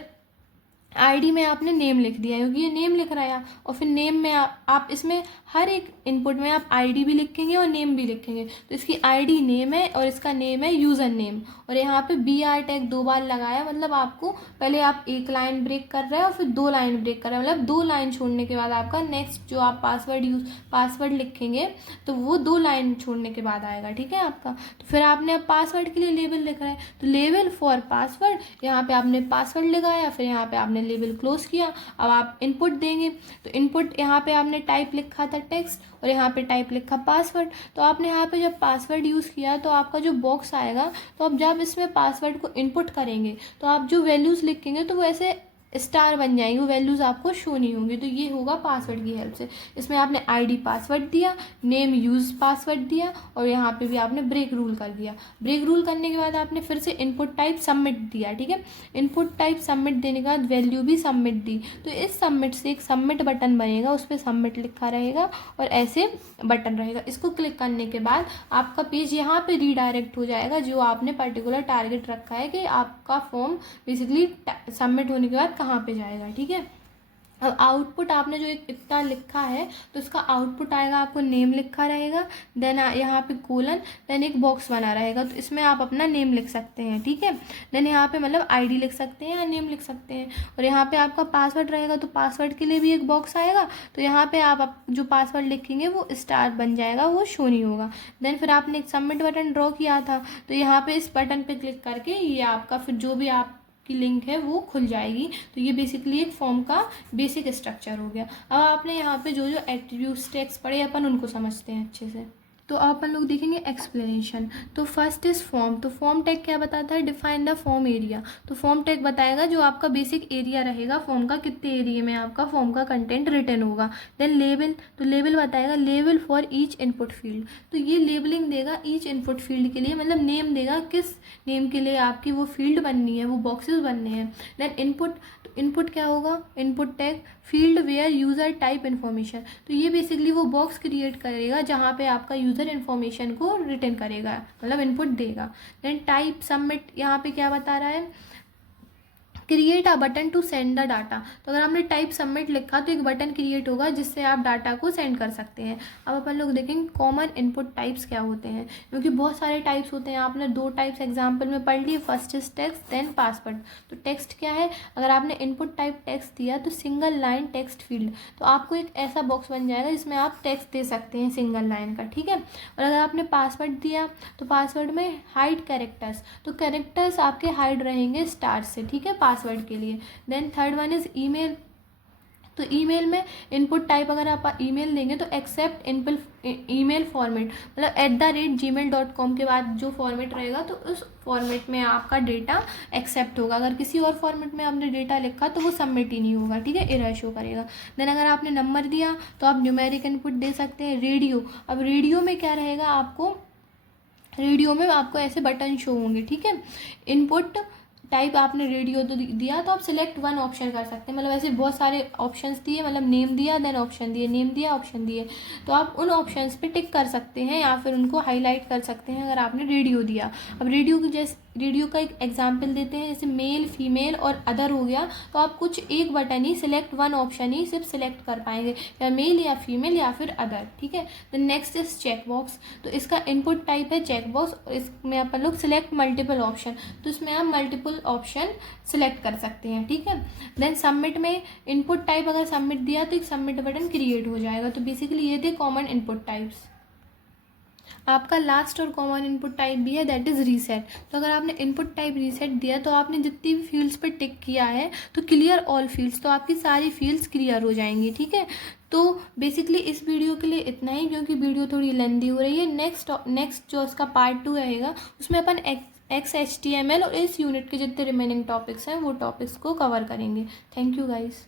ID में आपने नेम लिख दिया क्योंकि ये नेम लिख रहा है। और फिर नेम में आप इसमें हर एक इनपुट में आप ID भी लिखेंगे और नेम भी लिखेंगे। तो इसकी ID नेम है और इसका नेम है यूज़र नेम। और यहाँ पे BR टैग 2 बार लगाया, मतलब आपको पहले आप एक लाइन ब्रेक कर रहे हैं और फिर 2 लाइन ब्रेक कर रहे हैं, मतलब 2 लाइन छोड़ने के बाद आपका नेक्स्ट जो आप पासवर्ड लिखेंगे तो वो 2 लाइन छोड़ने के बाद आएगा, ठीक है आपका। तो फिर आपने अब पासवर्ड के लिए लेबल लिख रहे हैं, तो लेबल फॉर पासवर्ड, यहाँ पे आपने पासवर्ड लगाया, फिर यहाँ पे आपने लेबल क्लोज किया। अब आप इनपुट देंगे, तो इनपुट यहाँ पे आपने टाइप लिखा था टेक्स्ट और यहाँ पे टाइप लिखा पासवर्ड। तो आपने यहाँ पे जब पासवर्ड यूज़ किया तो आपका जो बॉक्स आएगा, तो आप जब इसमें पासवर्ड को इनपुट करेंगे तो आप जो वैल्यूज़ लिखेंगे तो वो ऐसे स्टार बन जाएंगी, वो वैल्यूज़ आपको शो नहीं होंगी। तो ये होगा पासवर्ड की हेल्प से। इसमें आपने आईडी पासवर्ड दिया, नेम यूज पासवर्ड दिया, और यहाँ पे भी आपने ब्रेक रूल कर दिया। ब्रेक रूल करने के बाद आपने फिर से इनपुट टाइप सबमिट दिया, ठीक है। इनपुट टाइप सबमिट देने के बाद वैल्यू भी सबमिट दी। तो इस सबमिट से एक सबमिट बटन बनेगा, उस पर सबमिट लिखा रहेगा और ऐसे बटन रहेगा। इसको क्लिक करने के बाद आपका पेज यहाँ पे रीडायरेक्ट हो जाएगा, जो आपने पर्टिकुलर टारगेट रखा है कि आपका फॉर्म बेसिकली सबमिट होने के बाद कहाँ पे जाएगा, ठीक है। अब आउटपुट आपने जो एक इतना लिखा है, तो इसका आउटपुट आएगा, आपको नेम लिखा रहेगा, देन यहाँ पे कोलन, देन एक बॉक्स बना रहेगा, तो इसमें आप अपना नेम लिख सकते हैं, ठीक है। देन यहाँ पे मतलब आईडी लिख सकते हैं या नेम लिख सकते हैं, और यहाँ पे आपका पासवर्ड रहेगा, तो पासवर्ड के लिए भी एक बॉक्स आएगा। तो यहाँ पे आप जो पासवर्ड लिखेंगे वो स्टार बन जाएगा, वो शो नहीं होगा। देन फिर आपने एक सबमिट बटन ड्रॉ किया था, तो यहाँ पे इस बटन पे क्लिक करके ये आपका फिर जो भी आप की लिंक है वो खुल जाएगी। तो ये बेसिकली एक फॉर्म का बेसिक स्ट्रक्चर हो गया। अब आपने यहाँ पे जो जो एट्रीब्यूट्स टैग्स पढ़े अपन उनको समझते हैं अच्छे से। तो अब अपन लोग देखेंगे एक्सप्लेनेशन। तो फर्स्ट इज फॉर्म। तो फॉर्म टैग क्या बताता है, डिफाइन द फॉर्म एरिया। तो फॉर्म टैग बताएगा जो आपका बेसिक एरिया रहेगा फॉर्म का, कितने एरिया में आपका फॉर्म का कंटेंट रिटर्न होगा। Then label. तो लेबल बताएगा label for each input field. तो ये लेबलिंग देगा ईच इनपुट फील्ड के लिए, मतलब नेम देगा किस नेम के लिए आपकी वो फील्ड बननी है, वो बॉक्सेस बनने हैं। Then input. तो इनपुट क्या होगा, input tag field where user type information. तो ये बेसिकली वो बॉक्स क्रिएट करेगा जहाँ पे आपका यूज़र इन्फॉर्मेशन को रिटर्न करेगा, मतलब इनपुट देगा। देन टाइप सबमिट, यहाँ पे क्या बता रहा है, create a button to send the data. तो अगर आपने टाइप सबमिट लिखा तो एक बटन क्रिएट होगा जिससे आप डाटा को सेंड कर सकते हैं। अब अपन लोग देखेंगे कॉमन इनपुट टाइप्स क्या होते हैं, क्योंकि बहुत सारे टाइप्स होते हैं। आपने 2 टाइप्स एग्जाम्पल में पढ़ लिए, first is text then password. तो टेक्स्ट क्या है, अगर आपने इनपुट टाइप टेक्स्ट दिया तो सिंगल लाइन टेक्स्ट फील्ड, तो आपको एक ऐसा बॉक्स बन जाएगा जिसमें आप टेक्स्ट दे सकते हैं सिंगल लाइन का, ठीक है। और अगर आपने पासवर्ड दिया तो पासवर्ड में हाइड कैरेक्टर्स, तो कैरेक्टर्स आपके हाइड रहेंगे स्टार से, ठीक है, पासवर्ड के लिए। Then third one is email. तो ईमेल में इनपुट टाइप अगर आप ईमेल देंगे तो एक्सेप्ट ईमेल फॉर्मेट, मतलब @gmail.com के बाद जो फॉर्मेट रहेगा तो उस फॉर्मेट में आपका डेटा एक्सेप्ट होगा। अगर किसी और फॉर्मेट में आपने डेटा लिखा तो वो सबमिट ही नहीं होगा, ठीक है, एरर शो करेगा। देन अगर आपने नंबर दिया तो आप न्यूमेरिक इनपुट दे सकते हैं। रेडियो, अब रेडियो में क्या रहेगा, आपको रेडियो में आपको ऐसे बटन शो होंगे, ठीक है। इनपुट टाइप आपने रेडियो तो दिया तो आप सिलेक्ट वन ऑप्शन कर सकते हैं, मतलब ऐसे बहुत सारे ऑप्शंस दिए, मतलब नेम दिया देन ऑप्शन दिए, नेम दिया ऑप्शन दिए, तो आप उन ऑप्शंस पे टिक कर सकते हैं या फिर उनको हाईलाइट कर सकते हैं अगर आपने रेडियो दिया। अब रेडियो का एक एग्जाम्पल देते हैं, जैसे मेल फीमेल और अदर हो गया, तो आप कुछ एक बटन ही सिलेक्ट वन ऑप्शन ही सिर्फ सिलेक्ट कर पाएंगे, या मेल या फीमेल या फिर अदर, ठीक है। The next is check box. तो इसका इनपुट टाइप है चेक बॉक्स, इसमें अपन लोग सिलेक्ट मल्टीपल ऑप्शन, तो इसमें आप मल्टीपल ऑप्शन सिलेक्ट कर सकते हैं, ठीक है। देन सबमिट में इनपुट टाइप अगर सबमिट दिया तो एक सबमिट बटन क्रिएट हो जाएगा। तो बेसिकली ये थे कॉमन इनपुट टाइप्स। आपका लास्ट और कॉमन इनपुट टाइप भी है, दैट इज़ रीसेट। तो अगर आपने इनपुट टाइप रीसेट दिया तो आपने जितनी भी फील्ड्स पर टिक किया है तो क्लियर ऑल फील्ड्स, तो आपकी सारी फील्ड्स क्लियर हो जाएंगी, ठीक है। तो बेसिकली इस वीडियो के लिए इतना ही, क्योंकि वीडियो थोड़ी लेंदी हो रही है। नेक्स्ट जो इसका पार्ट 2 रहेगा उसमें अपन XHTML और इस यूनिट के जितने रिमेनिंग टॉपिक्स हैं वो टॉपिक्स को कवर करेंगे। Thank you guys.